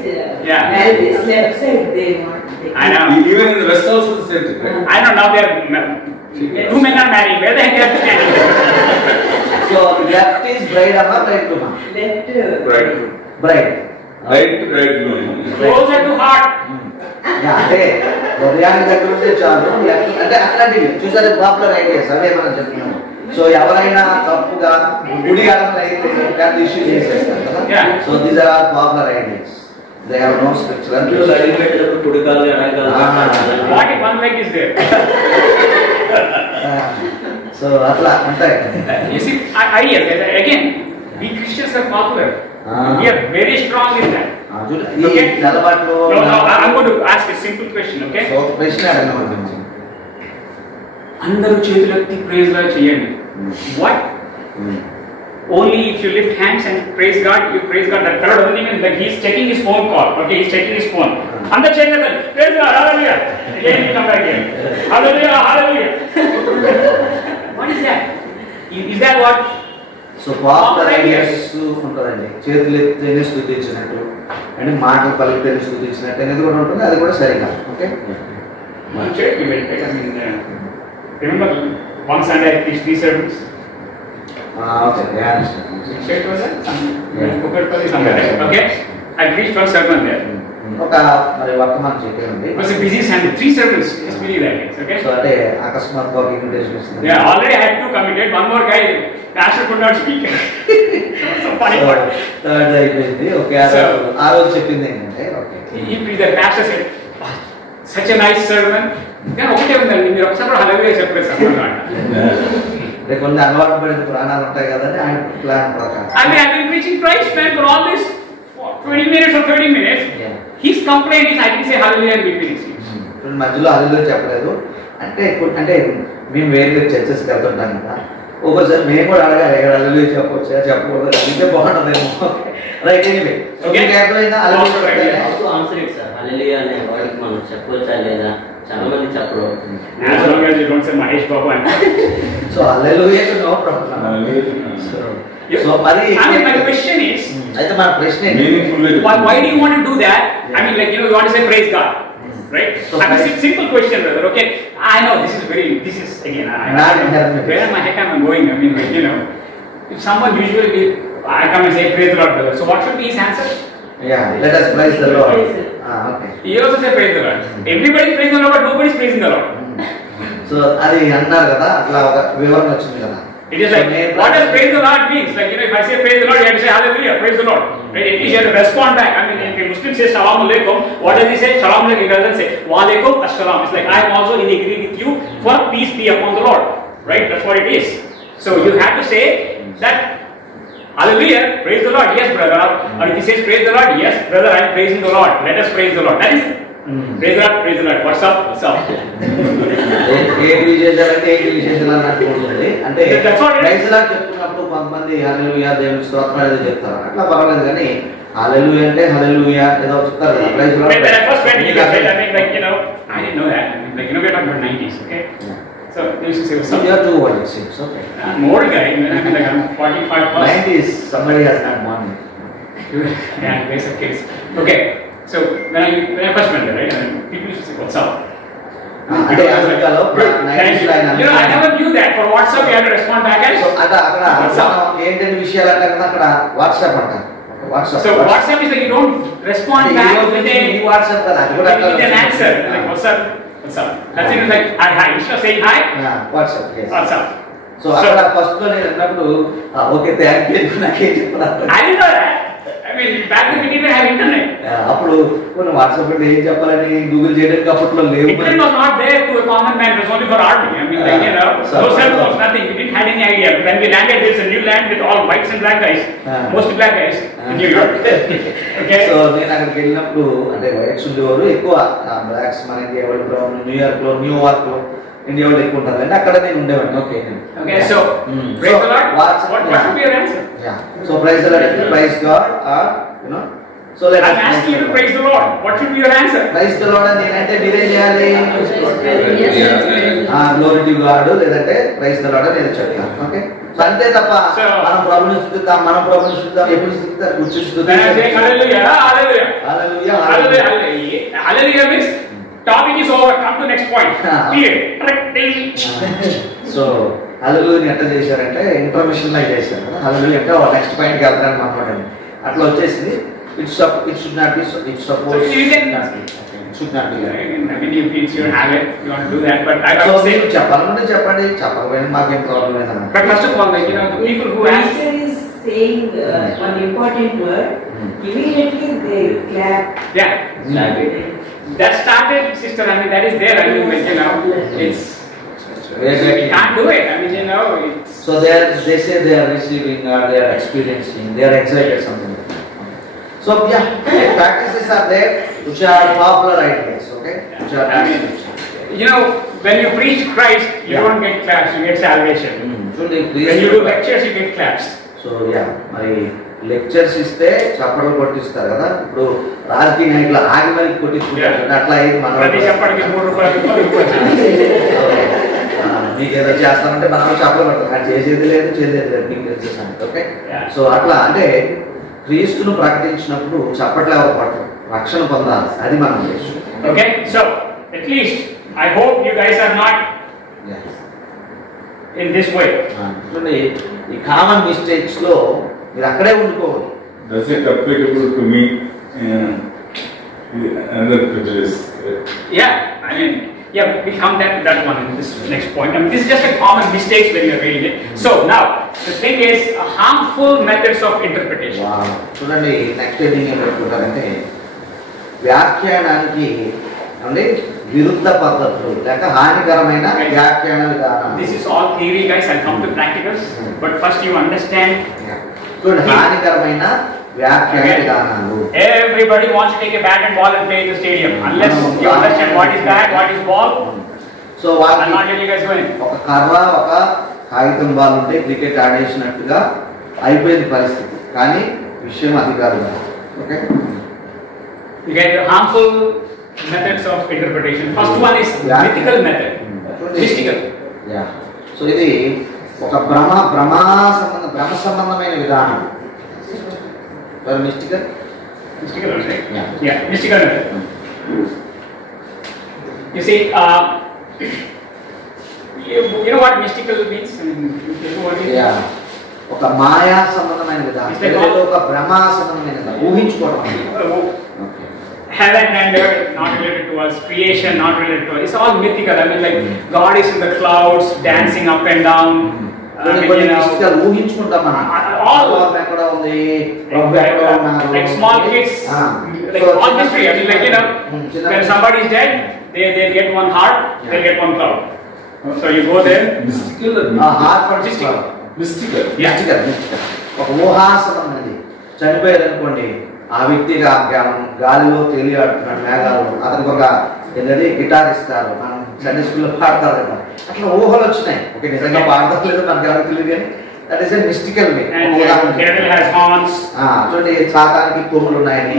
Yeah. married, left side they want. I know. Even in the West also the same thing, right? I don't know. Two men are married. Where the heck they are standing? So left is braid అమ్మా right to మా Left. Right. Braid Right, no. Closer to heart. అంటే హృదయానికి దగ్గర ఉంటే చాలు లెఫ్ట్ అంటే అట్లాంటివి చూసారు పాపులర్ ఐడియాస్ అవే మనం చెప్తున్నాము సో ఎవరైనా తప్పుగా గుడి ఆడమని అయితే ఇష్యూ చేసేస్తారు కదా Yeah. So these are all popular ideas they have no scriptural అడిగి పెట్టేటప్పుడు కుడికాలు ఎడకాలు What if one leg is there? So అట్లా ఉంటాయి You see, again, we Christians are popular. We are very strong in that. ఈ నిలబాటులో No, I'm going to ask a simple question, okay? So ఒక ప్రశ్న అడగను అందరూ చేతులెత్తి ప్రైజ్ గా చేయండి. What? Only if you lift hands and praise God, you praise God. That doesn't mean that he's checking his phone call. Okay, he's checking his phone. అందరూ చేయండి. Praise God, hallelujah. Again, we come back again. Hallelujah, hallelujah. What is that? Is that what? So popular ideas ఉంటుందండి చేతులు ఎత్తేనే స్తుతించినట్టు అంటే మాటలు పలికితేనే స్తుతించినట్టు అనేది కూడా ఉంటుంది అది కూడా సరిగా okay You check, you will take. I mean, remember one Sunday I preached 3 sermons. Okay Check was that? Somewhere, right? Okay. I preached one sermon there. ఒక మరి వర్తమానం చెప్పేయండి It was a busy Sunday. 3 sermons. Just believe that. Okay. So అంటే అకస్మాత్తుగా ఒక ఇన్విటేషన్ వస్తుంది Yeah, already I had 2 committed. One more guy, pastor could not speak. So funny part. Third అయిపోయింది ఓకే ఆ రోజు చెప్పింది ఏంటంటే okay He preached. The pastor said, "Oh, such a nice sermon." Then ఒకటే ఉందండి మీరు ఒకసారి హల్లెలూయా చెప్పలేదు సార్. అంటే కొన్ని అలవాటు పడిన ప్రాణాలు ఉంటాయి కదండి ఆయన ప్లాన్ ప్రకారం I mean, I've been preaching Christ, man, for all this 20 minutes or 30 minutes. Yeah. His complaint is I didn't say hallelujah and weeping seeds. ఇప్పుడు మధ్యలో హల్లెలూయా చెప్పలేదు అంటే అంటే మేము వేరే చర్చెస్కి వెళ్తుంటాం కదా ఒక్కోసారి మేము కూడా అడగాలి ఇక్కడ హల్లెలూయా చెప్పొచ్చా చెప్పకూడదు అంటే బాగుంటుందేమో రైట్ ఎనీవే సో మీకు అర్థమైందా Also answer it, sir. Hallelujah అనే వాడికి మనం చెప్పవచ్చా లేదా? చాలా మంది చెప్పరు. As long as you don't say Mahesh Babu and so hallelujah no problem. So మరి I mean, my question is, అయితే మన ప్రశ్న ఏంటి? Meaningfully. why do you want to do that? I mean, like, you want to say praise God, right? So I mean, praise- simple question, brother. Okay, I know this is again. Not inherent. Where the heck am I going? I mean, like, if someone usually I come and say praise the Lord, brother. So what should be his answer? Yeah, let us praise the Lord. Okay. He also say praise the Lord. Everybody is praising the Lord, but nobody is praising the Lord. So అది అన్నారు కదా, అట్లా ఒక వివరణ వచ్చింది కదా. It is like, what does praise the Lord means? Like, if I say praise the Lord, you have to say hallelujah, praise the Lord. Right? At least you have to respond back. I mean, if a Muslim says Shalom Alaikum, what does he say? Shalom Alaikum. He doesn't say Wa Alaikum Assalam. It's like, I am also in agree with you, for peace be upon the Lord. Right? That's what it is. So you have to say that hallelujah, praise the Lord. Yes, brother. Or if he says praise the Lord, yes, brother, I am praising the Lord. Let us praise the Lord. That is praise the Lord, praise the Lord. What's up? What's up? ఏంటి విశేషాలంటే ఏంటి విశేషాలు అన్నట్టు ఉంటుంది. అంటే That's what it is. Praise Lord చెప్తున్నప్పుడు కొంతమంది హల్లెలూయా దేవుని స్తోత్రం ఏదో చెప్తారు, అట్లా పర్వాలేదు. కానీ హల్లెలూయా అంటే హల్లెలూయా ఏదో చెప్తారు కదా, praise When I first went to Lord. US, I mean, like, I didn't know that. I mean, like, we're talking about 90s, okay? So they used to say, what's So up? you are too old, it seems. Okay. I'm old guy, I mean, like, I'm 45 plus. 90s, somebody has not won. Yeah, there's a case. Okay, so when I first went there, right, I mean, people used to say, what's up? అంటే అమెరికాలో 90s లో ఆయన You know, I never knew that. For WhatsApp, you have to respond back so and అక్కడ మనం ఏంటంటే విషయాలు అంటే అక్కడ వాట్సాప్ అంటారు. so WhatsApp is like you don't respond back with WhatsApp కదా, అది కూడా with an answer. Like, what's up? What's up? That's it. Like, hi. Instead of saying hi, WhatsApp. what's up? So అక్కడ ఫస్ట్ లో నేను అన్నప్పుడు ఓకే థ్యాంక్ యూ నాకేం చెప్పారు. I didn't know that. I mean, back then we didn't even have internet. అప్పుడు కొన్ని వాట్సాప్ లో ఏం చెప్పాలని గూగుల్ చేయడానికి అప్పట్లో లేవు. Internet was not there to a common man. It was only for army. I mean, like, no cell phones, nothing. We didn't have any idea. When we landed, there's a new land with all whites and black guys. Mostly black guys in New York. Okay. So నేను అక్కడికి వెళ్ళినప్పుడు అంటే వైట్స్ ఉండేవారు ఎక్కువ, బ్లాక్స్ మన ఇండియా వాళ్ళు brown, New York లో న్యూయార్క్ లో ఇండియా వాళ్ళు ఎక్కువ ఉంటారు అంటే అక్కడ నేను ఉండేవాడిని. Okay. Okay. So praise the Lord. What should be your answer? So praise the Lord, praise God, or so let I'm asking you to praise the Lord. What should be your answer? praise the Lord అని నేనంటే మీరేం చేయాలి? Glory to God లేదంటే praise the lord అని నేను చెప్తాను. Okay. So అంతే తప్ప మనం ప్రభుని స్తుతిద్దాం ఎప్పుడు స్తుతిద్దాం కూర్చొని When I say hallelujah, hallelujah. Hallelujah Hallelujah, hallelujah. Hallelujah means topic is over. Come to next point. Period. So హల్లెలూయాని ఎట్లా చేశారంటే ఇంటర్మిషన్ లాగా చేశారు కదా. హల్లెలూయా అంటే నెక్స్ట్ పాయింట్ కి వెళ్తారని మాట్లాడండి, అట్లా వచ్చేసింది. It should not be. It's supposed So you can- not be. Okay. It should not be. I mean, if it's your habit, you want to do that. But I So would say, మీరు చెప్పాలంటే చెప్పండి, చెప్పకపోయినా మాకేం ప్రాబ్లం లేదన్న. but first of all, like, the people who ask, Pastor is saying one important word. Immediately they clap. yeah, that started, sister. I mean, that is there. I mean, like, it's you can't do it. I mean, it's So they say they are receiving or they are experiencing, they are excited something. So yeah, practices are there which are popular ideas, okay? Which are I mean, when you preach Christ, you don't get claps, you get salvation. When you do lectures, you get claps. So yeah, మరి లెక్చర్స్ ఇస్తే చప్పట్లు కొట్టిస్తారు కదా. ఇప్పుడు రాజకీయ నాయకులు ఆగి మరి కొట్టించుకుంటారు, అట్లా అయింది ప్రతి చెప్పడానికి మన మీకు ఏదో చేస్తామంటే మనం చప్పలు కొట్టాలి, అది చేసేది లేదు మీకు తెలిసేసాను. ఓకే. సో అట్లా అంటే క్రీస్తును ప్రకటించినప్పుడు చప్పట్లు ఎవరు పట్టరు, రక్షణ పొందాలి, అది మన ఉద్దేశం. Okay, so at least I hope you guys are not in this way. చూడండి, ఈ కామన్ మిస్టేక్స్ లో మీరు అక్కడే ఉండిపోవాలి. Does it applicable to me? Another prejudice. Yeah, I mean, we come to that one in this next point. I mean, this is just a common mistakes when you're reading it. So now the thing is harmful methods of interpretation. చూడండి, next heading ఏం పెట్టుకుంటారంటే వ్యాఖ్యానానికి అంటే విరుద్ధ పద్ధతులు లేక హానికరమైన వ్యాఖ్యాన విధానం. This is all theory, guys. I'll come to practicals. But first you understand. చూడండి, హానికరమైన వ్యాఖ్యాన విధానాలు. Everybody wants to take a bat and ball and play in the stadium. Unless you understand what is bat, what is ball. So I'm వాళ్ళకి not telling you guys going. ఒక కర్ర ఒక కాగితం బాల్ ఉంటే క్రికెట్ ఆడేసినట్టుగా అయిపోయింది పరిస్థితి, కానీ విషయం అది కాదు. Okay. You get harmful methods of interpretation. First one is mythical method. Mystical. Yeah. So ఇది ఒక భ్రమ సంబంధమైన విధానం. Mystical. Mystical, right? Yeah, mystical method. You see, you know what mystical means? I mean, you know what it is? Yeah. ఒక మాయా సంబంధమైన విధానం. ఒక భ్రమ సంబంధమైన విధానం. ఊహించుకోవడం. Heaven and earth not related to us, creation not related to us. It's all mythical. I mean, like God is in the clouds, dancing up and down. ఊహించుకుంటాం మనం. All ఎక్కడ ఉంది, like small kids, like all mystery. I mean, like when somebody is dead, they get one heart, they get one cloud. So you go there. Mystical. Heart Mystical. ఒక ఊహాసనమైనది. చనిపోయారు అనుకోండి, ఆ వ్యక్తిగా గాలిలో తేలియాడుతున్నాడు మేఘాలు, అతనికి ఒక ఏంటంటే గిటార్ ఇస్తారు, మనం సండే స్కూల్లో పాడతారు కదా, అట్లా ఊహలు వచ్చినాయి. ఓకే, నిజంగా పాడతారు లేదు మనకి ఎవరికి తెలియదు, కానీ దట్ ఈస్ ఎ మిస్టికల్ వే. చూడండి, సాతానికి కొమ్ములు ఉన్నాయని,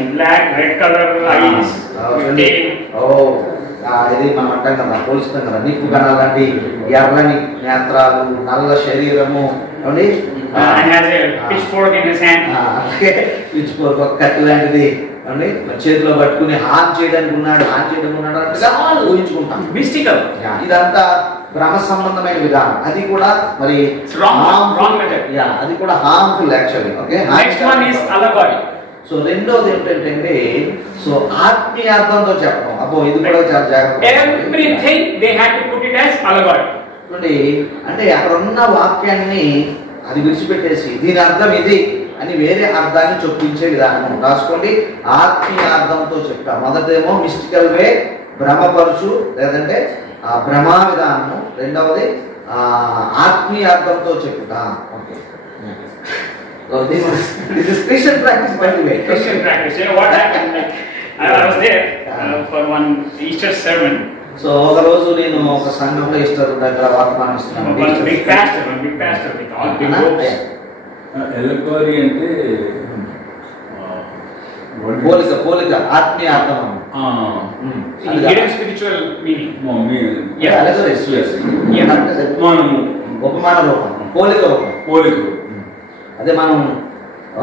ఇది మనం అంటాం కదా, పోల్చుతాం కదా, నిప్పు కణాలు లాంటి ఎర్రని నేత్రాలు, నల్ల శరీరము, అలాగే పిచ్ఫోర్క్ ఒక కత్తి లాంటిది అండి, చేతిలో పట్టుకుని హాన్ చేయడానికి ఉన్నాడు అన్నట్టుగా ఊహించుకుంటాం. మిస్టికల్. ఇదంతా భ్రమ సంబంధమైన విధానం. అది కూడా మరి అది కూడా హార్మ్ఫుల్ యాక్చువల్లీ. ఓకే, సో రెండోది ఏంటంటే సో ఆత్మీయార్థంతో చెప్పడం. అబ్బో, ఇది కూడా చాలా జాగ్రత్త. చూడండి, అంటే అక్కడ ఉన్న వాక్యాన్ని అది విడిచిపెట్టేసి దీని అర్థం ఇది అని వేరే అర్థాన్ని చొప్పించే విధానం. రాసుకోండి, ఆత్మీయార్థంతో చెప్తా. మొదటేమో మిస్టికల్ వే, భ్రమపరుచు లేదంటే భ్రమా విధానము. రెండవది ఆత్మీయార్థంతో చెప్పుతా. Okay, this is Christian practice, by the way. Christian practice. You know what happened? I was there for one Easter sermon. So ఒక రోజు నేను ఒక సంఘంలో ఈస్టర్ దగ్గర వర్తమానం ఇస్తున్నాను. Big pastor with all big ropes. Allegory అంటే పోలిక ఆత్మీయ అర్థం. Hidden spiritual meaning. Yeah, allegory. ఉపమాన రూపం, పోలిక రూపం. అదే మనం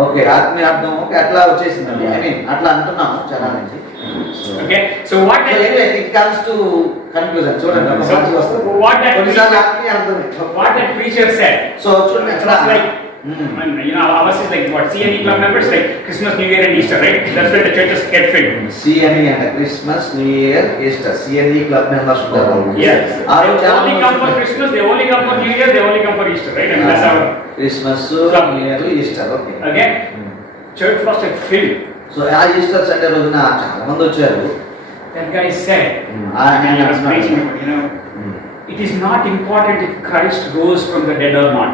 ఓకే ఆత్మీయ అర్థం ఓకే అట్లా వచ్చేసిందండి. ఐ మీన్ అట్లా అంటున్నాము చాలా నుంచి. Okay, so what it comes to conclusion. చూడండి, what that preacher said. So చూడండి, అట్లా like you know, ours is like what CNE club members, like Christmas, New Year and Easter, right? That's where the churches get filled. CNE and Christmas, New Year, Easter. CNE club members ఉంటారు. Yes. They only come for Christmas, they only come for New Year, they only come for Easter, right? And that's our Christmas, New Year, Easter. Okay. Again, church was like filled. So ఆ Easter Sunday రోజున చాలా మంది వచ్చారు. That guy said, and he was preaching, you know, it is not important if Christ rose from the dead or not.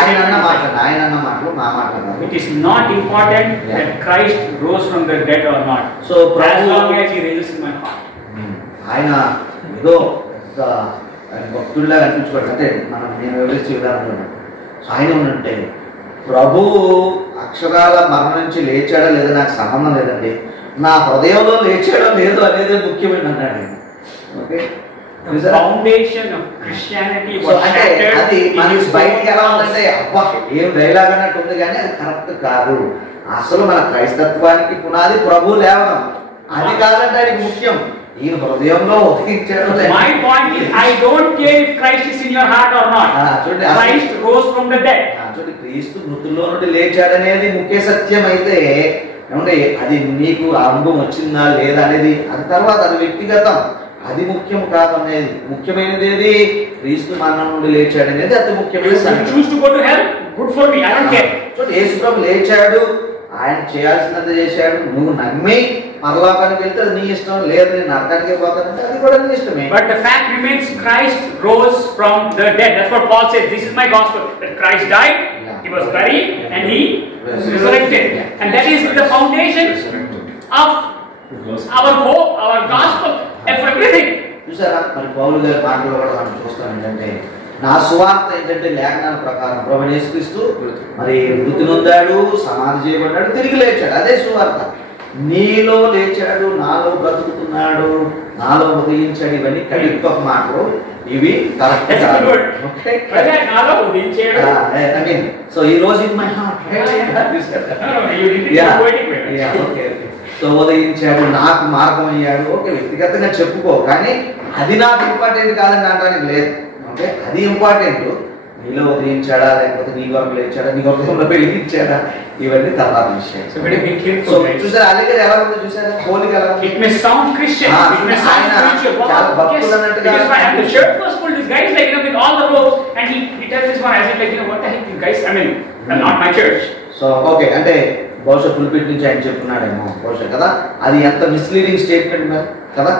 ఆయన అన్న మాటలు మా మాటలు. It is not important that Christ rose from the dead or not. So as long as he raises in my heart. ఆయన ఏదో భక్తుడిలాగా అనిపించుకోవడం అంటే నేను వివరించే విధానంలో ఆయన ఉంటే ప్రభువు అక్షరాల మరణం నుంచి లేచాడో లేదో నాకు సంబంధం లేదండి, నా హృదయంలో లేచాడో లేదో అనేది ముఖ్యమైన అన్నాడు. ఓకే, ఫౌండేషన్ ఆఫ్ క్రిస్టియానిటీ అది మనకి బయటికి ఎలా ఉందంటే అబ్బా ఏం డైలాగ్ అన్నట్టు ఉంది, కానీ అది కరెక్ట్ కాదు. అసలు మన క్రైస్తత్వానికి పునాది ప్రభు లేవడం. అది కాదంటే అది ముఖ్యం. ఈయన హృదయంలో ఉదయించాడు. My point is, I don't care if Christ is in your heart or not. Christ rose from the dead. చూడండి, క్రీస్తు మృతుల్లో నుండి లేచాడనేది ముఖ్య సత్యం అయితే ఏమంటే అది నీకు అనుభవం వచ్చిందా లేదా అనేది అది తర్వాత అది వ్యక్తిగతం, అది ముఖ్యం కాదు అనేది. ముఖ్యమైనది ఏది? క్రీస్తు మరణం నుండి లేచాడు అనేది అతి ముఖ్యమైన సత్యం. Choose to go to hell, good for me, I don't care. చూడండి, యేసు ప్రభు లేచాడు, ఆయన చేయాల్సినది చేశాడు. నువ్వు నమ్మి పరలోకానికి వెళ్తే అది నీ ఇష్టం, లేదు నేను నరకానికి పోతానంటే అది కూడా నీ ఇష్టమే. But the fact remains, Christ rose from the dead. That's what Paul says. This is my gospel, that Christ died, he was buried, and he resurrected. And that is the foundation of our hope, our gospel, and for everything. చూసారా, మరి పౌలు గారి మాటలో కూడా మనం చూస్తాం ఏంటంటే, నా సువార్త ఏంటంటే లేఖనాల ప్రకారం ప్రభువైన యేసుక్రీస్తు మరి మృతి నొందాడు, సమాధి చేయబడ్డాడు, తిరిగి లేచాడు. అదే సువార్త. నీలో లేచాడు, నాలో బ్రతుకుతున్నాడు, నాలో ఉదయించాడు, ఇవన్నీ కవిత్వ మాటలు, ఇవి కరెక్ట్ కాదు. సో ఈ రోజు ఇన్ మై హార్ట్ సో ఉదయించాడు, నాకు మార్గం అయ్యాడు. ఓకే, వ్యక్తిగతంగా చెప్పుకో, కానీ అది నాకు ఇంపార్టెంట్ కాదని అనడానికి లేదు. ఓకే, అది ఇంపార్టెంట్. నీలో ఉదయించాడా, లేకపోతే నీ వరకు లేచాడా, నీ వరకు వెలిగించాడా, ఇవన్నీ తర్వాత విషయం. చూసారా అలీ గారు ఎలా ఉందో చూసారా, పోలిక ఎలా ఉంది? It may sound Christian, it may sound spiritual. చాలా భక్తులు అన్నట్టుగా. And the church was full. These guys like with all the robes, and he tells this one as if like what the heck, these guys. I mean, not my church. So okay, అంటే బహుశా పుల్పిట్ నుంచి ఆయన చెప్తున్నాడేమో బహుశా కదా, అది ఎంత misleading statement కదా.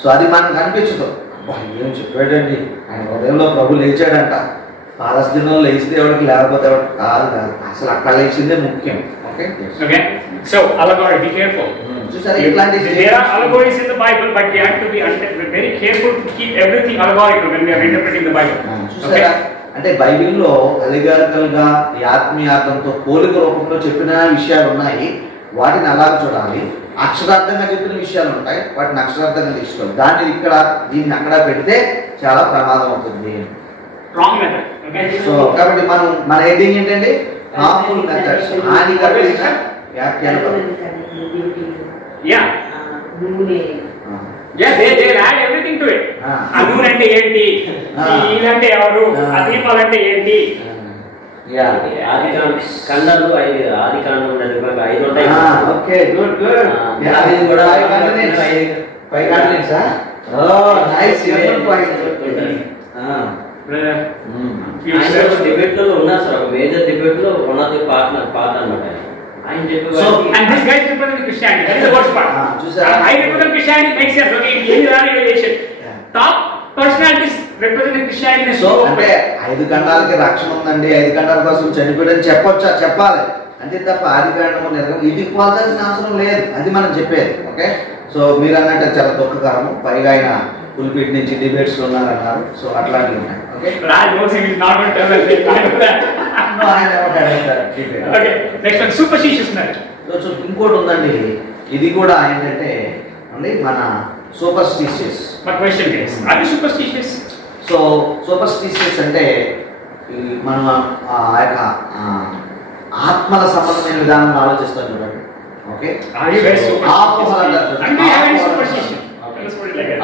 సో అది మనకు అనిపించదు, ఏం చెప్పాడండి ఆయన ఉదయంలో ప్రభు లేచాడంట, పారస్దినంలో లేస్తే ఎవరికి లేకపోతే ఎవరికి కాదు కాదు, అసలు అక్కడ లేచిందే ముఖ్యం. Okay, so allegory, be careful. చూసారా ఇట్లాంటి There are allegories in the Bible, but we have to be very careful to keep everything allegorical when we are interpreting the Bible. చూసారా, అంటే బైబిల్లో అలిగారికల్ గా ఈ ఆత్మీయార్థంతో పోలిక రూపంలో చెప్పిన విషయాలు ఉన్నాయి, వాటిని అలా చూడాలి. అక్షరార్థంగా చెప్పిన విషయాలు ఉంటాయి, వాటిని అక్షరార్థంగా తీసుకోవాలి. దాన్ని ఇక్కడ దీన్ని అక్కడ పెడితే చాలా ప్రమాదం అవుతుంది. Wrong method. Okay. సో కాబట్టి మన హెడ్డింగ్ ఏంటంటే హార్మ్ఫుల్ మెథడ్స్, హానికరమైన వ్యాఖ్యానాలు. Yeah. Yeah, they add everything to it. అదును అంటే ఏంటి, ఈలంటే ఎవరు, అదీపాలంటే ఏంటి. ఆది కాండాలు ఆది కాండం 5 ఉంటాయి. Okay, good good. అది కూడా 5 కంటిన్యూస్. ఓ నైస్, యూనిక్ పాయింట్. డిబేట్ లో ఉన్నా సార్, ఒక మేజర్ డిబేట్ లో వన్ ఆఫ్ ది పార్ట్ అన్నమాట. ఆయన So, and this guy is representing Christianity. That is the worst part. I represent Christianity, makes sense. Okay, any relation. Top personalities representing Christianity. So అంటే 5 ఖండాలకి రక్షణ ఉందండి, 5 ఖండాల కోసం చనిపోయాడని చెప్పొచ్చా, చెప్పాలి అంతే తప్ప ఆది కాండము ఇది పోల్చాల్సిన అవసరం లేదు, అది మనం చెప్పేది. ఓకే, సో మీరు అన్నట్టు చాలా దుఃఖకరము, పైగా ఆయన పుల్పిట్ నుంచి డిబేట్స్ ఉన్నారన్నారు. సో అట్లాంటివి ఉన్నాయి. ఓకే, ఇంకోటి ఉందండి, ఇది కూడా ఏంటంటే అండి మన సూపర్స్టిషియస్. సో సూపర్స్టిషియస్ అంటే మనం ఆ యొక్క ఆత్మల సంబంధమైన విధానం ఆలోచిస్తాం చూడండి. ఓకే,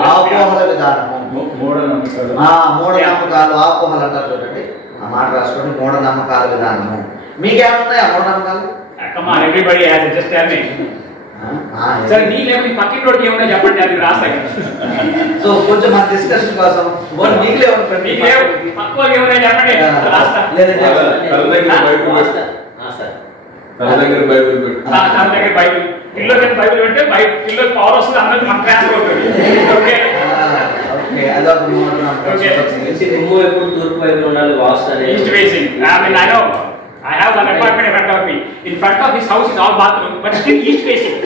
ఆపోహల విధానము, మూఢనమ్మకాలు, ఆపోహలు అంటారు చూడండి. ఆ మాట రాసుకోండి, మూఢనమ్మకాల విధానము. మీకేమున్నాయి ఆ మూఢనమ్మకాలు? Come on, everybody has it. Just tell me. Sir, మీ లేవు నీ పక్కన రోడ్డు ఏమున్నా చెప్పండి, అది రాస్తాయి. సో కొంచెం మన డిస్కషన్ కోసం మీకు లేవు పక్క ఏమున్నా చెప్పండి, రాస్తా. దగ్గర బైబిల్ పిల్లో బైబిల్ అంటే పిల్లో పవర్ వస్తుంది, అందరికి మన ట్రాన్స్ఫర్ అవుతుంది. Okay, east facing. I mean, I know. I have one apartment in front of me. In front of his house is all bathroom, but still east facing.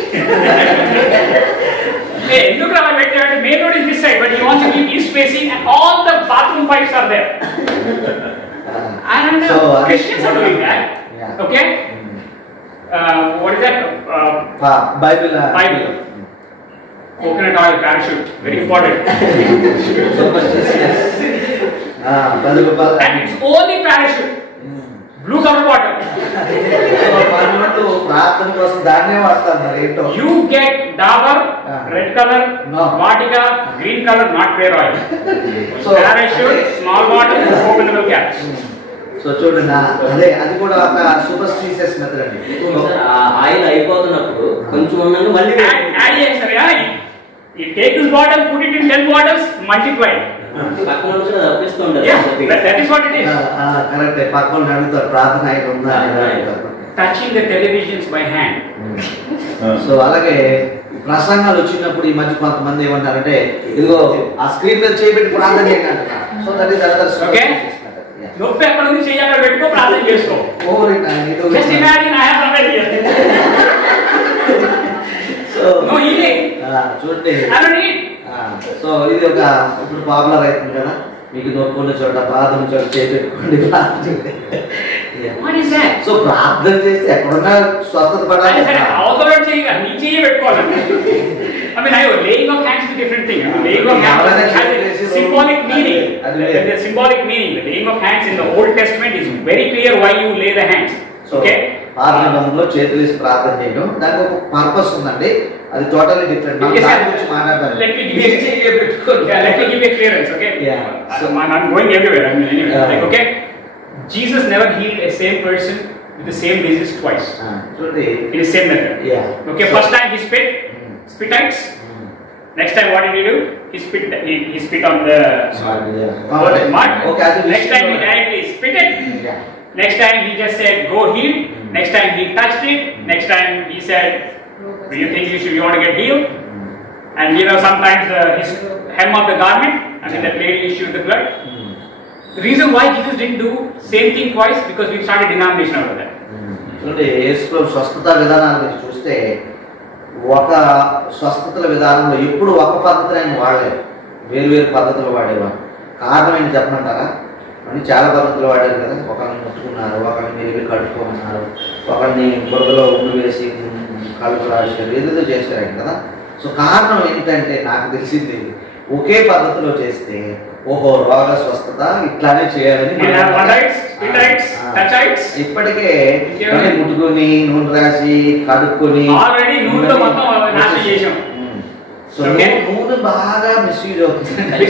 Hey, look at my bed. Main road is this side, but he wants to keep east facing, and all the bathroom pipes are there. And so, Christians are doing that. Yeah. Okay. What is that? Bible. Coconut oil parachute, very important. And it's only parachute. Blue color water. ప్రార్థన కోసం దాన్నే వాడతారు మరి ఏంటో. You get Dabur, red color, Vatika, green color, not clear oil. So parachute, small bottle, openable cap. So చూడండి, అదే అది కూడా ఒక సూపర్స్టిషియస్ మెథడ్ అండి. ఆయిల్ అయిపోతున్నప్పుడు కొంచెం ఉన్నది మళ్ళీ యాడ్ చేస్తారు. You take this bottle, put it in 10 bottles, multiply. పక్కన నుంచి తప్పిస్తుంటారు. That is what it is. Correct. పక్కన అడుగుతారు ప్రార్థన అయి ఉందా. Touching the televisions by hand. So అలాగే ప్రసంగాలు వచ్చినప్పుడు ఈ మధ్య కొంతమంది ఏమంటారంటే ఇదిగో ఆ స్క్రీన్ మీద చేయబెట్టి ప్రార్థన చేయండి అంటున్నారు. So that is another superstitious. నొప్పి ఎక్కడ ఉంది, చెయ్యి అక్కడ పెట్టుకో, ప్రార్థన చేసుకో. Just imagine I have somebody here. So no healing. చూడండి, I don't need. సో ఇది ఒక ఇప్పుడు పాపులర్ అవుతుంది కదా, మీకు నొప్పి ఉన్న చోట బాధ ఉన్న చోట చేపెట్టుకోండి ప్రార్థన. What is that? సో ప్రార్థన చేస్తే ఎక్కడున్నా స్వస్థత పడాలి. అవతల చెయ్యి నీ చెయ్యి పెట్టుకోవాలి. I mean, different thing. The laying of hands has a symbolic meaning. The symbolic meaning. The laying of hands in the Old Testament is very clear why you lay the hands. Okay. పాత నిబంధనలో చేతులు వేసి ప్రార్థన చేయడం దానికి ఒక పర్పస్ ఉందండి. అది టోటల్లీ డిఫరెంట్. మనం దాని గురించి మాట్లాడదాం. Let me give you a clearance. Okay. Yeah. So I'm going everywhere. I mean, anyway. Like, okay. Jesus never healed a same person with the same disease twice. చూడండి. In the same method. Yeah. Okay. First time he spitites. Next time what did he do? He spit on the mud. Okay. Next time he directly spit it. Yeah. Next time he just said go heal. Next time he touched it. Next time he said, do you think you want to get healed? And sometimes his hem of the garment, I mean that lady issued the blood. The reason why Jesus didn't do same thing twice because we started denomination out of that. చూడండి, యేసు స్వస్థత విధానాన్ని చూస్తే ఒక స్వస్థతల విధానంలో ఎప్పుడు ఒక పద్ధతిని ఆయన వాడలేదు, వేరు పద్ధతులు వాడేవారు. కారణం ఏంటి చెప్పమంటారా? అని చాలా పద్ధతులు వాడారు కదా. ఒకరిని ముట్టుకున్నారు, ఒకరిని నీళ్ళు కడుక్కోమన్నారు, ఒకరిని బురదలో ఉమ్ము వేసి కలుపు రాశారు, ఏదేదో చేశారు కదా. సో కారణం ఏంటంటే నాకు తెలిసింది ఒకే పద్ధతిలో చేస్తే ఓహో రోగ స్వస్థత ఇట్లానే చేయాలని ఇప్పటికే ముట్టుకొని నూనె రాసి కడుక్కొని సో నూనె బాగా మిస్యూజ్ అవుతుంది.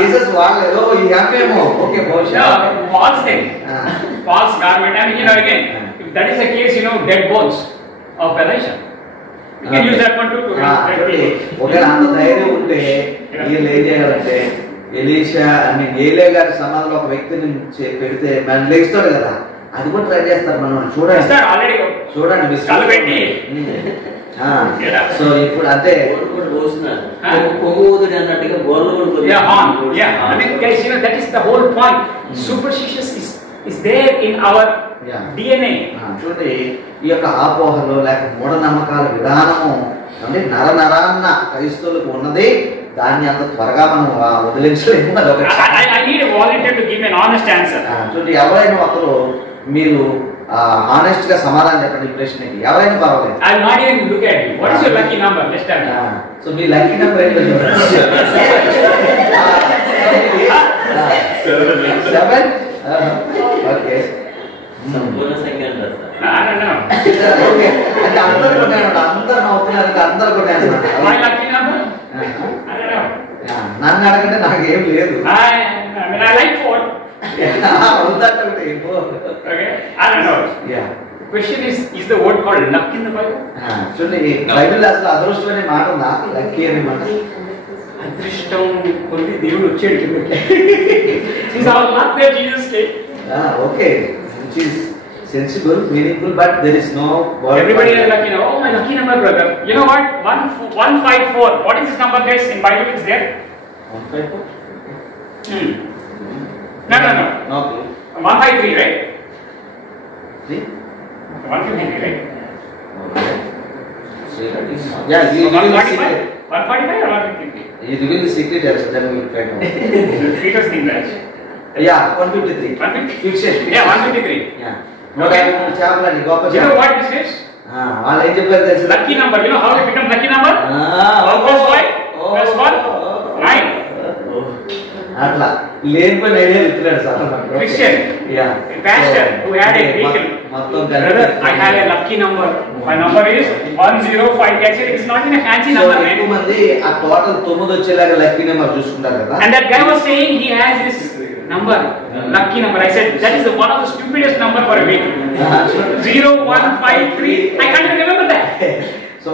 జీసస్ వాళ్ళేదో ఈ హ్యాపేమో okay false garment. I mean, again, if that is the case, dead bones of Elisha. You can use that one too. ఒకవేళ అంత ధైర్యం ఉంటే వీళ్ళు ఏం చేయాలంటే ఎలీషా ఏలియా గారి సమాధిలో ఒక వ్యక్తిని పెడితే మనం లేస్తాడు కదా, అది కూడా ట్రై చేస్తారు. మనం చూడండి. సో ఇప్పుడు అంటే that is the whole point. Superstitious is there in our DNA. చూడండి, ఈ యొక్క ఆపోహలు లేక మూఢనమ్మకాల విధానము అంటే నరాన్న క్రైస్తవులకు ఉన్నది. దాన్ని అంత త్వరగా మనం వదిలించలేము. I need a volunteer to give me an honest answer. చూడండి, ఎవరైనా ఒకరు మీరు ఆనెస్ట్ గా సమాధానం చెప్పండి ఈ ప్రశ్నకి. ఎవరైనా పర్వాలేదు. I will not even look at you. What is your lucky number? Just tell me. So మీ లక్కీ నెంబర్ ఏంటో చెప్పండి. 7. ఓకే. సంపూర్ణ సంఖ్య అంటారు సార్. ఓకే, అంటే అందరు కొట్టాను, అందరు నవ్వుతున్నారు, అందరు కొట్టాను. My lucky number? I don't know. నన్ను అడగంటే నాకేం లేదు. I like 4. Okay, I don't know. Yeah. The question is the word called luck in the Bible? చూడండి, బైబిల్ అసలు అదృష్టం అనే మాట ఉందా? లక్కీ అనే మాట. అదృష్టం కొద్ది దేవుడు వచ్చాడు కిందకి. Is our luck that Jesus came? Okay, which is sensible, meaningful, but there is no word. Everybody is lucky now. Oh, my lucky number, brother. You know what? 154. What is this number there in Bible? Is there? 154. No. Okay. 153, right? See? 153, right? Yeah, you reveal the 145? secret. 145 or 153? You reveal the secret also, then we will find out. Peter's thing, right? Yeah, 153. 153? Fixation. Yeah, 153. Yeah. Okay. Chapalani, goppa You know what this is? వాళ్ళు ఏం చెప్పారు తెలుసు? Lucky number. You know how it becomes lucky number? 1 plus 5 plus 1? 9. అట్లా లేనిపోయిన ఐడియా ఇస్తున్నాడు sir. Christian. Yeah. A pastor who had a vehicle. Brother, I had a lucky number. My number is 105. Actually, it's not even a fancy number, man. ఎక్కువ మంది ఆ టోటల్ 9 వచ్చేలాగా lucky number చూసుకుంటారు కదా. And that guy was saying he has this number, lucky number. I said that is one of the stupidest number for a vehicle. 0153. I can't even remember that. So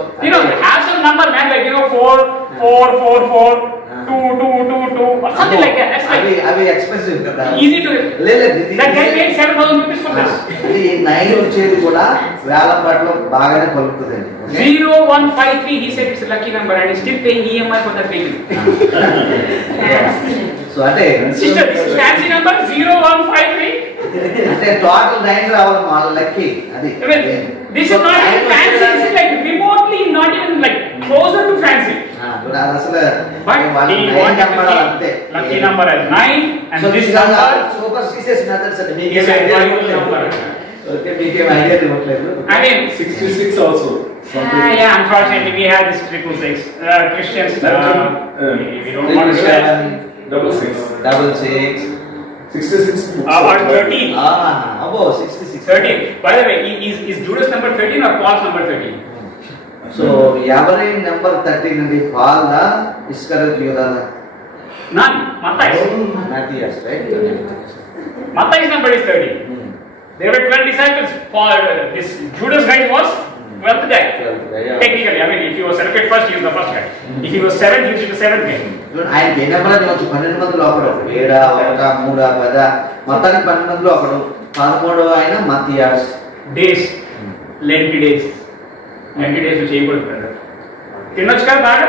have some number, man, like 4 4 4 4 2 2 2 2 or something like that. That's like అవి ఎక్స్పెన్సివ్ కదా. easy to. లేదు That guy paid 7,000 rupees for this. అది 9 వచ్చేది కూడా వేలం పాటలో బాగానే పలుకుతుందండి. 0153. He said it's a lucky number and he's still paying EMI for that vehicle. So అంటే Sister, this is fancy number 0153. అంటే టోటల్ 9 రావాలి మా లక్కీ అది. I mean, this is not even fancy. It's like remotely not even like closer to fancy. అసలు But he wanted to keep lucky number as 9 and this number superstitious methods అంటే మీకు is a Bible number. Okay, మీకేం idea ఇవ్వట్లేదు. I mean, 66 also. yeah, unfortunately we have this 666. Christians, we don't want to do that. 66. 66 books. Or 13. అబ్బో 66. 13. By the way, is Judas number 13 or Paul's number 13? సో ఎవరి నెంబర్ 13 అండి? పాల్దా, ఇస్కరియోతు యూదాదా? None. Matthias. Matthias, right? Matthias number is 13. There were 12 disciples. Paul, this Judas guy was 12th guy. 12th guy, yeah. Technically, I mean, if he was selected first, he was the first guy. If he was 7th, he was the 7th guy. ఆయనకి ఏ నెంబర్ అని వచ్చు? 12 మందిలో ఒకడు. 7, 1, 3, 10 మొత్తానికి 12 మందిలో ఒకడు. 13వ ఆయన మత్తియాస్. Days, Lent days చేయకూడదు కదా. తినొచ్చు కదా బాగా.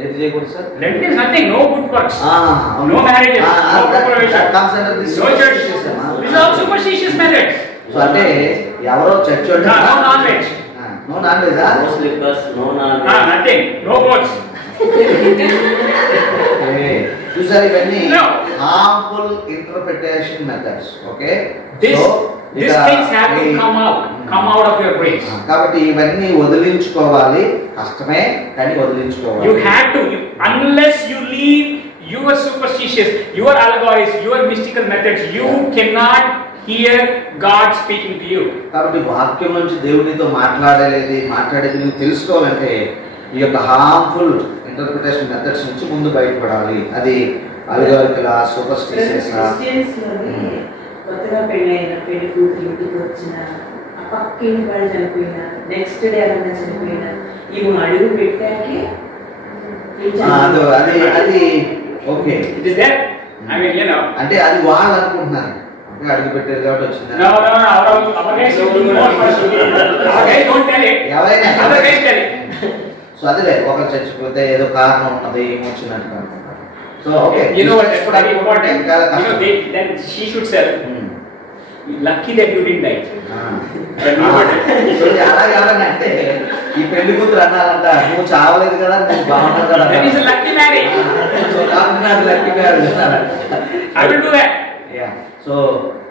ఏది చేయకూడదు sir? Lent is nothing, no good works, no marriages, no that preparation, comes under this no church. superstition, These are all superstitious methods. So అంటే ఎవరో చర్చ్ అంటే No non-veg, no non veg. No slippers, no non. nothing, no clothes. చూసారు ఇవన్నీ No. Harmful interpretation methods. Okay, These things have to come out of your brains. కాబట్టి ఇవన్నీ వదిలించుకోవాలి. కష్టమే కానీ వదిలించుకోవాలి. You have to, unless you leave your superstitious, your allegories, your mystical methods, you cannot hear God speaking to you. కాబట్టి వాక్యం నుంచి దేవునితో మాట్లాడేది నువ్వు తెలుసుకోవాలంటే ఈ యొక్క హార్మ్ఫుల్ ఇంటర్ప్రిటేషన్ మెథడ్స్ నుంచి ముందు బయటపడాలి. అది అలిగారికల సూపర్స్టిషియస్. క్రిస్టియన్స్ లోని కొత్తగా పెళ్ళైన పెళ్లి కూతురు ఇంటికి వచ్చిన ఆ పక్కింటి వాళ్ళు చనిపోయినా నెక్స్ట్ డే ఎవరైనా చనిపోయినా ఇవి అడుగు పెట్టాకే అది okay. It is there. I mean, you know. అంటే అది వాళ్ళు అనుకుంటున్నారు, అంటే అడుగు పెట్టారు కాబట్టి వచ్చింది. No, our guys don't do more first. Our guys don't tell it. ఎవరైనా Other guys tell it. So అదిలే, ఒకరు చచ్చిపోతే ఏదో కారణం ఉన్నది, ఏమొచ్చినట్టు అనుకుంటారు. So okay, You know what? That's very important. You know, then she should say, lucky that you didn't die. అలాగే ఈ పెళ్లి కూతురు అన్నారంట, నువ్వు చావలేదు కదా, నువ్వు బాగున్నావు కదా. That is a lucky marriage. So కాబట్టి నాకు lucky marriage. I will do that. So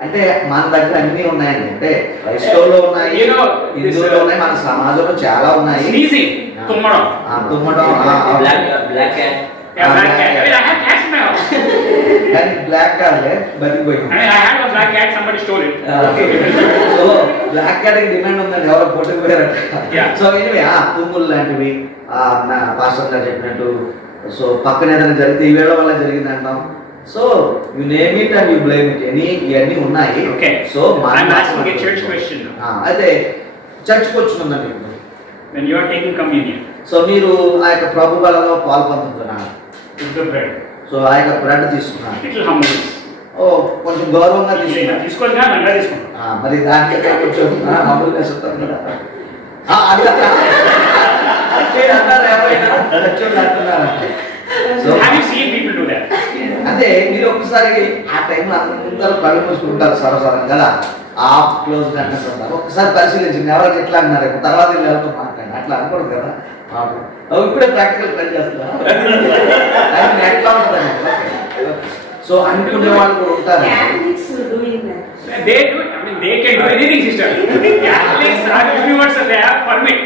అంటే మన దగ్గర అన్ని ఉన్నాయండి. అంటే క్రైస్తవులో ఉన్నాయి, You know, హిందువులో ఉన్నాయి, మన సమాజంలో చాలా ఉన్నాయి. Sneezing, tummadam. తుమ్మడం, Black cat. Yeah, black cat. I mean, I have cats in my house. కానీ బ్లాక్ కార్డ్లే బతికిపోయింది. I mean, I had a black cat. Somebody stole it. So black card demand ఉందండి, ఎవరో కొట్టుకుపోయారట. Yeah. సో ఎనివే తుమ్ములు లాంటివి పాస్టర్ గారు చెప్పినట్టు, సో పక్కన ఏదైనా జరిగితే ఈ వేళ వల్ల జరిగింది అంటాం. So you name it and you blame it, ఇవన్నీ ఉన్నాయి. Okay. So I'm asking a church question now. అయితే చర్చ్కి వచ్చిందండి ఇప్పుడు. When you are taking communion, so మీరు ఆ యొక్క ప్రభు బలలో పాల్పొందుతున్నారు. with the bread, సో ఆ యొక్క బ్రెడ్ తీసుకున్నారు. little humble. ఓ కొంచెం గౌరవంగా తీసుకున్నారు. తీసుకోవాలి నంగా తీసుకుంటాం. మరి దానికంటే కొంచెం మామూలుగా చెప్తాను కదా. అంటారు ఎవరైనా అంటున్నారంటే. So Have you seen people do that? అంటే మీరు ఒక్కసారి ఆ టైంలో అందరూ కళ్ళు మూసుకుంటారు సరసరం కదా, ఆఫ్ క్లోజ్ అంటారు. ఒక్కసారి పరిశీలించండి, ఎవరైనా ఎట్లా అన్నారు, తర్వాత ఎవరితో మాట్లాడండి, అట్లా అనుకోడు కదా. ఇప్పుడే ప్రాక్టికల్ ట్రై చేస్తున్నా ఎట్లా ఉంటుంది. సో అనుకునే వాళ్ళు కూడా ఉంటారు. Catholics are doing that. They do it. I mean, they can do anything, sister. Catholics are universal, so they have permit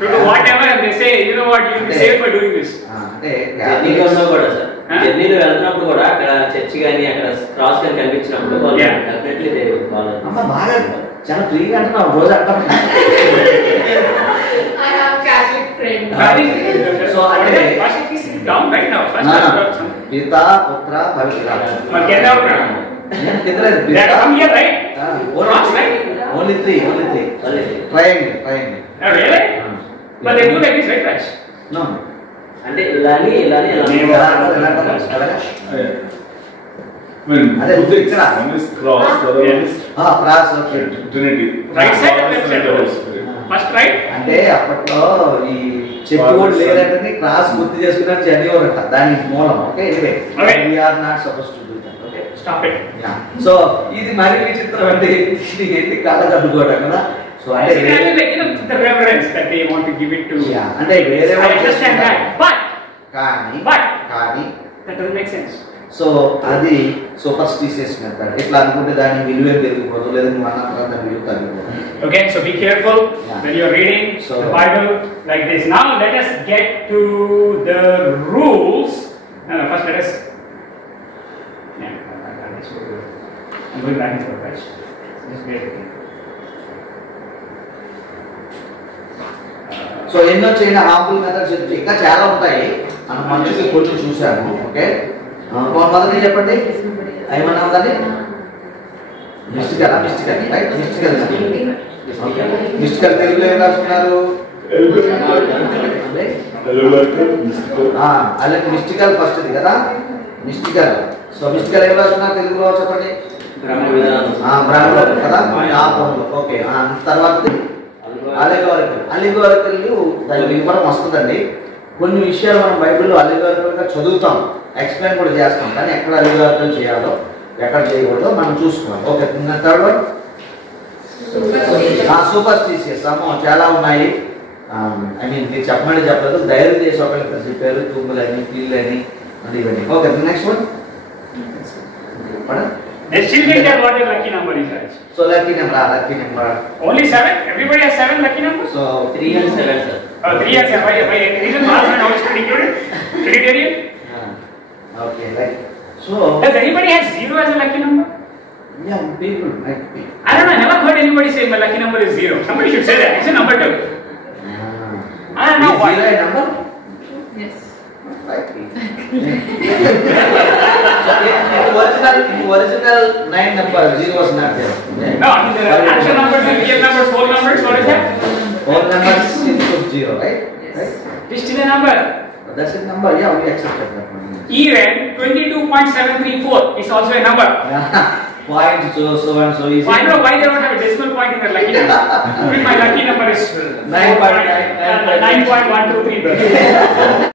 to do whatever, and they say, you know what, you will be safe by doing this. అంటే జర్నీలో ఉన్నా కూడా సార్, జర్నీలో వెళ్తున్నప్పుడు కూడా అక్కడ చర్చి కానీ అక్కడ క్రాస్ కానీ కనిపించినప్పుడు వాళ్ళు డెఫినెట్లీ అమ్మ బాగా చాలా ఫ్రీగా అంటున్నావు రోజు అంటాం. I have Catholic friends. So, first please sit down right now. First, పిత పుత్ర పవిత్ర. get out now. They have come here, right? Cross, right? Only three triangle. Oh, really? But they do like this, right, guys? No. అంటే ఇలాని అదే ఇక్కడ One is cross, the other one is pros. Okay, Trinity. Right side or left side? First right? అంటే అప్పట్లో ఈ చెప్పు కూడా లేదంటే క్రాస్ గుర్తు చేసుకున్నట్టు చదివారట, దాని మూలం. Okay, anyway we are not suppose to do that. Okay, Stop it. So ఇది మరి విచిత్రం అంటే ఇది ఏంటి కళ్ళ కట్టుకోవడం కదా. సో అంటే the reverence that they want to give it to. అంటే వేరే I understand that, but కానీ that doesn't make sense. So అది సూపర్స్టిషియస్ మెథడ్. ఇట్లా అనుకుంటే దాని విలువే పెరిగిపోదు, లేదా నువ్వు అన్నప్పుడు దాని విలువ తగ్గిపోదు. Okay, so be careful when you're reading the Bible like this. Now let us get to the rules. No, first let us. I'm going back into the page. Just wait. So ఎన్నో చేయని harmful methods ఇంకా చాలా ఉంటాయి, మనం మంచిగా కొంచెం చూసాము. ఓకే, మొదటి చెప్పండి ఏమన్నా ఉందండి? Mystical right? మిస్టికల్ తెలుగులో ఏం రాస్తున్నారు? అలాగే మిస్టికల్ ఫస్ట్ ఇది కదా, మిస్టికల్. సో మిస్టికల్ ఏం రాస్తున్నారు తెలుగులో చెప్పండి? బ్రాహ్మణులు కదా, ఓకే. తర్వాత అలిగోరికల్ దాని వివరం వస్తుందండి. కొన్ని విషయాలు మనం బైబిల్లో అలిగోరికల్గా చదువుతాం, ఎక్స్ప్లెయిన్ కూడా చేస్తాం, కానీ ఎక్కడ అలిగోరికల్ చేయాలో ఎక్కడ చేయకూడదో మనం చూసుకున్నాం. Okay, third one superstitious. చాలా ఉన్నాయి. ఐ మీన్ మీరు చెప్పమని చెప్పలేదు, ధైర్యం చేసి ఒకరికి చెప్పారు, తూములని పిల్లని అది ఇవన్నీ. Okay, next one. They still think that what their lucky number is, right? So lucky number. Only 7? Everybody has 7 lucky numbers? So 3 and 7, sir. 3 and 7. Why reason March and August included? Trinitarian? Okay, right. So does anybody have 0 as a lucky number? Yeah, people might be. I don't know. I never heard anybody say my lucky number is 0. Somebody should say that. It's a number 2. I don't know why. 0 a number? Yes. Right. So original 9 number 0 was not there. No, I mean there are actual numbers and real numbers, whole numbers. What is that? Whole numbers include 0, right? Yes. Right? It's still a number. That's a number. Yeah, we accepted that one. Even 22.734 is also a number. Point so and so is. I don't know why they don't have a decimal point in their lucky number. I mean, my lucky number is 9.123.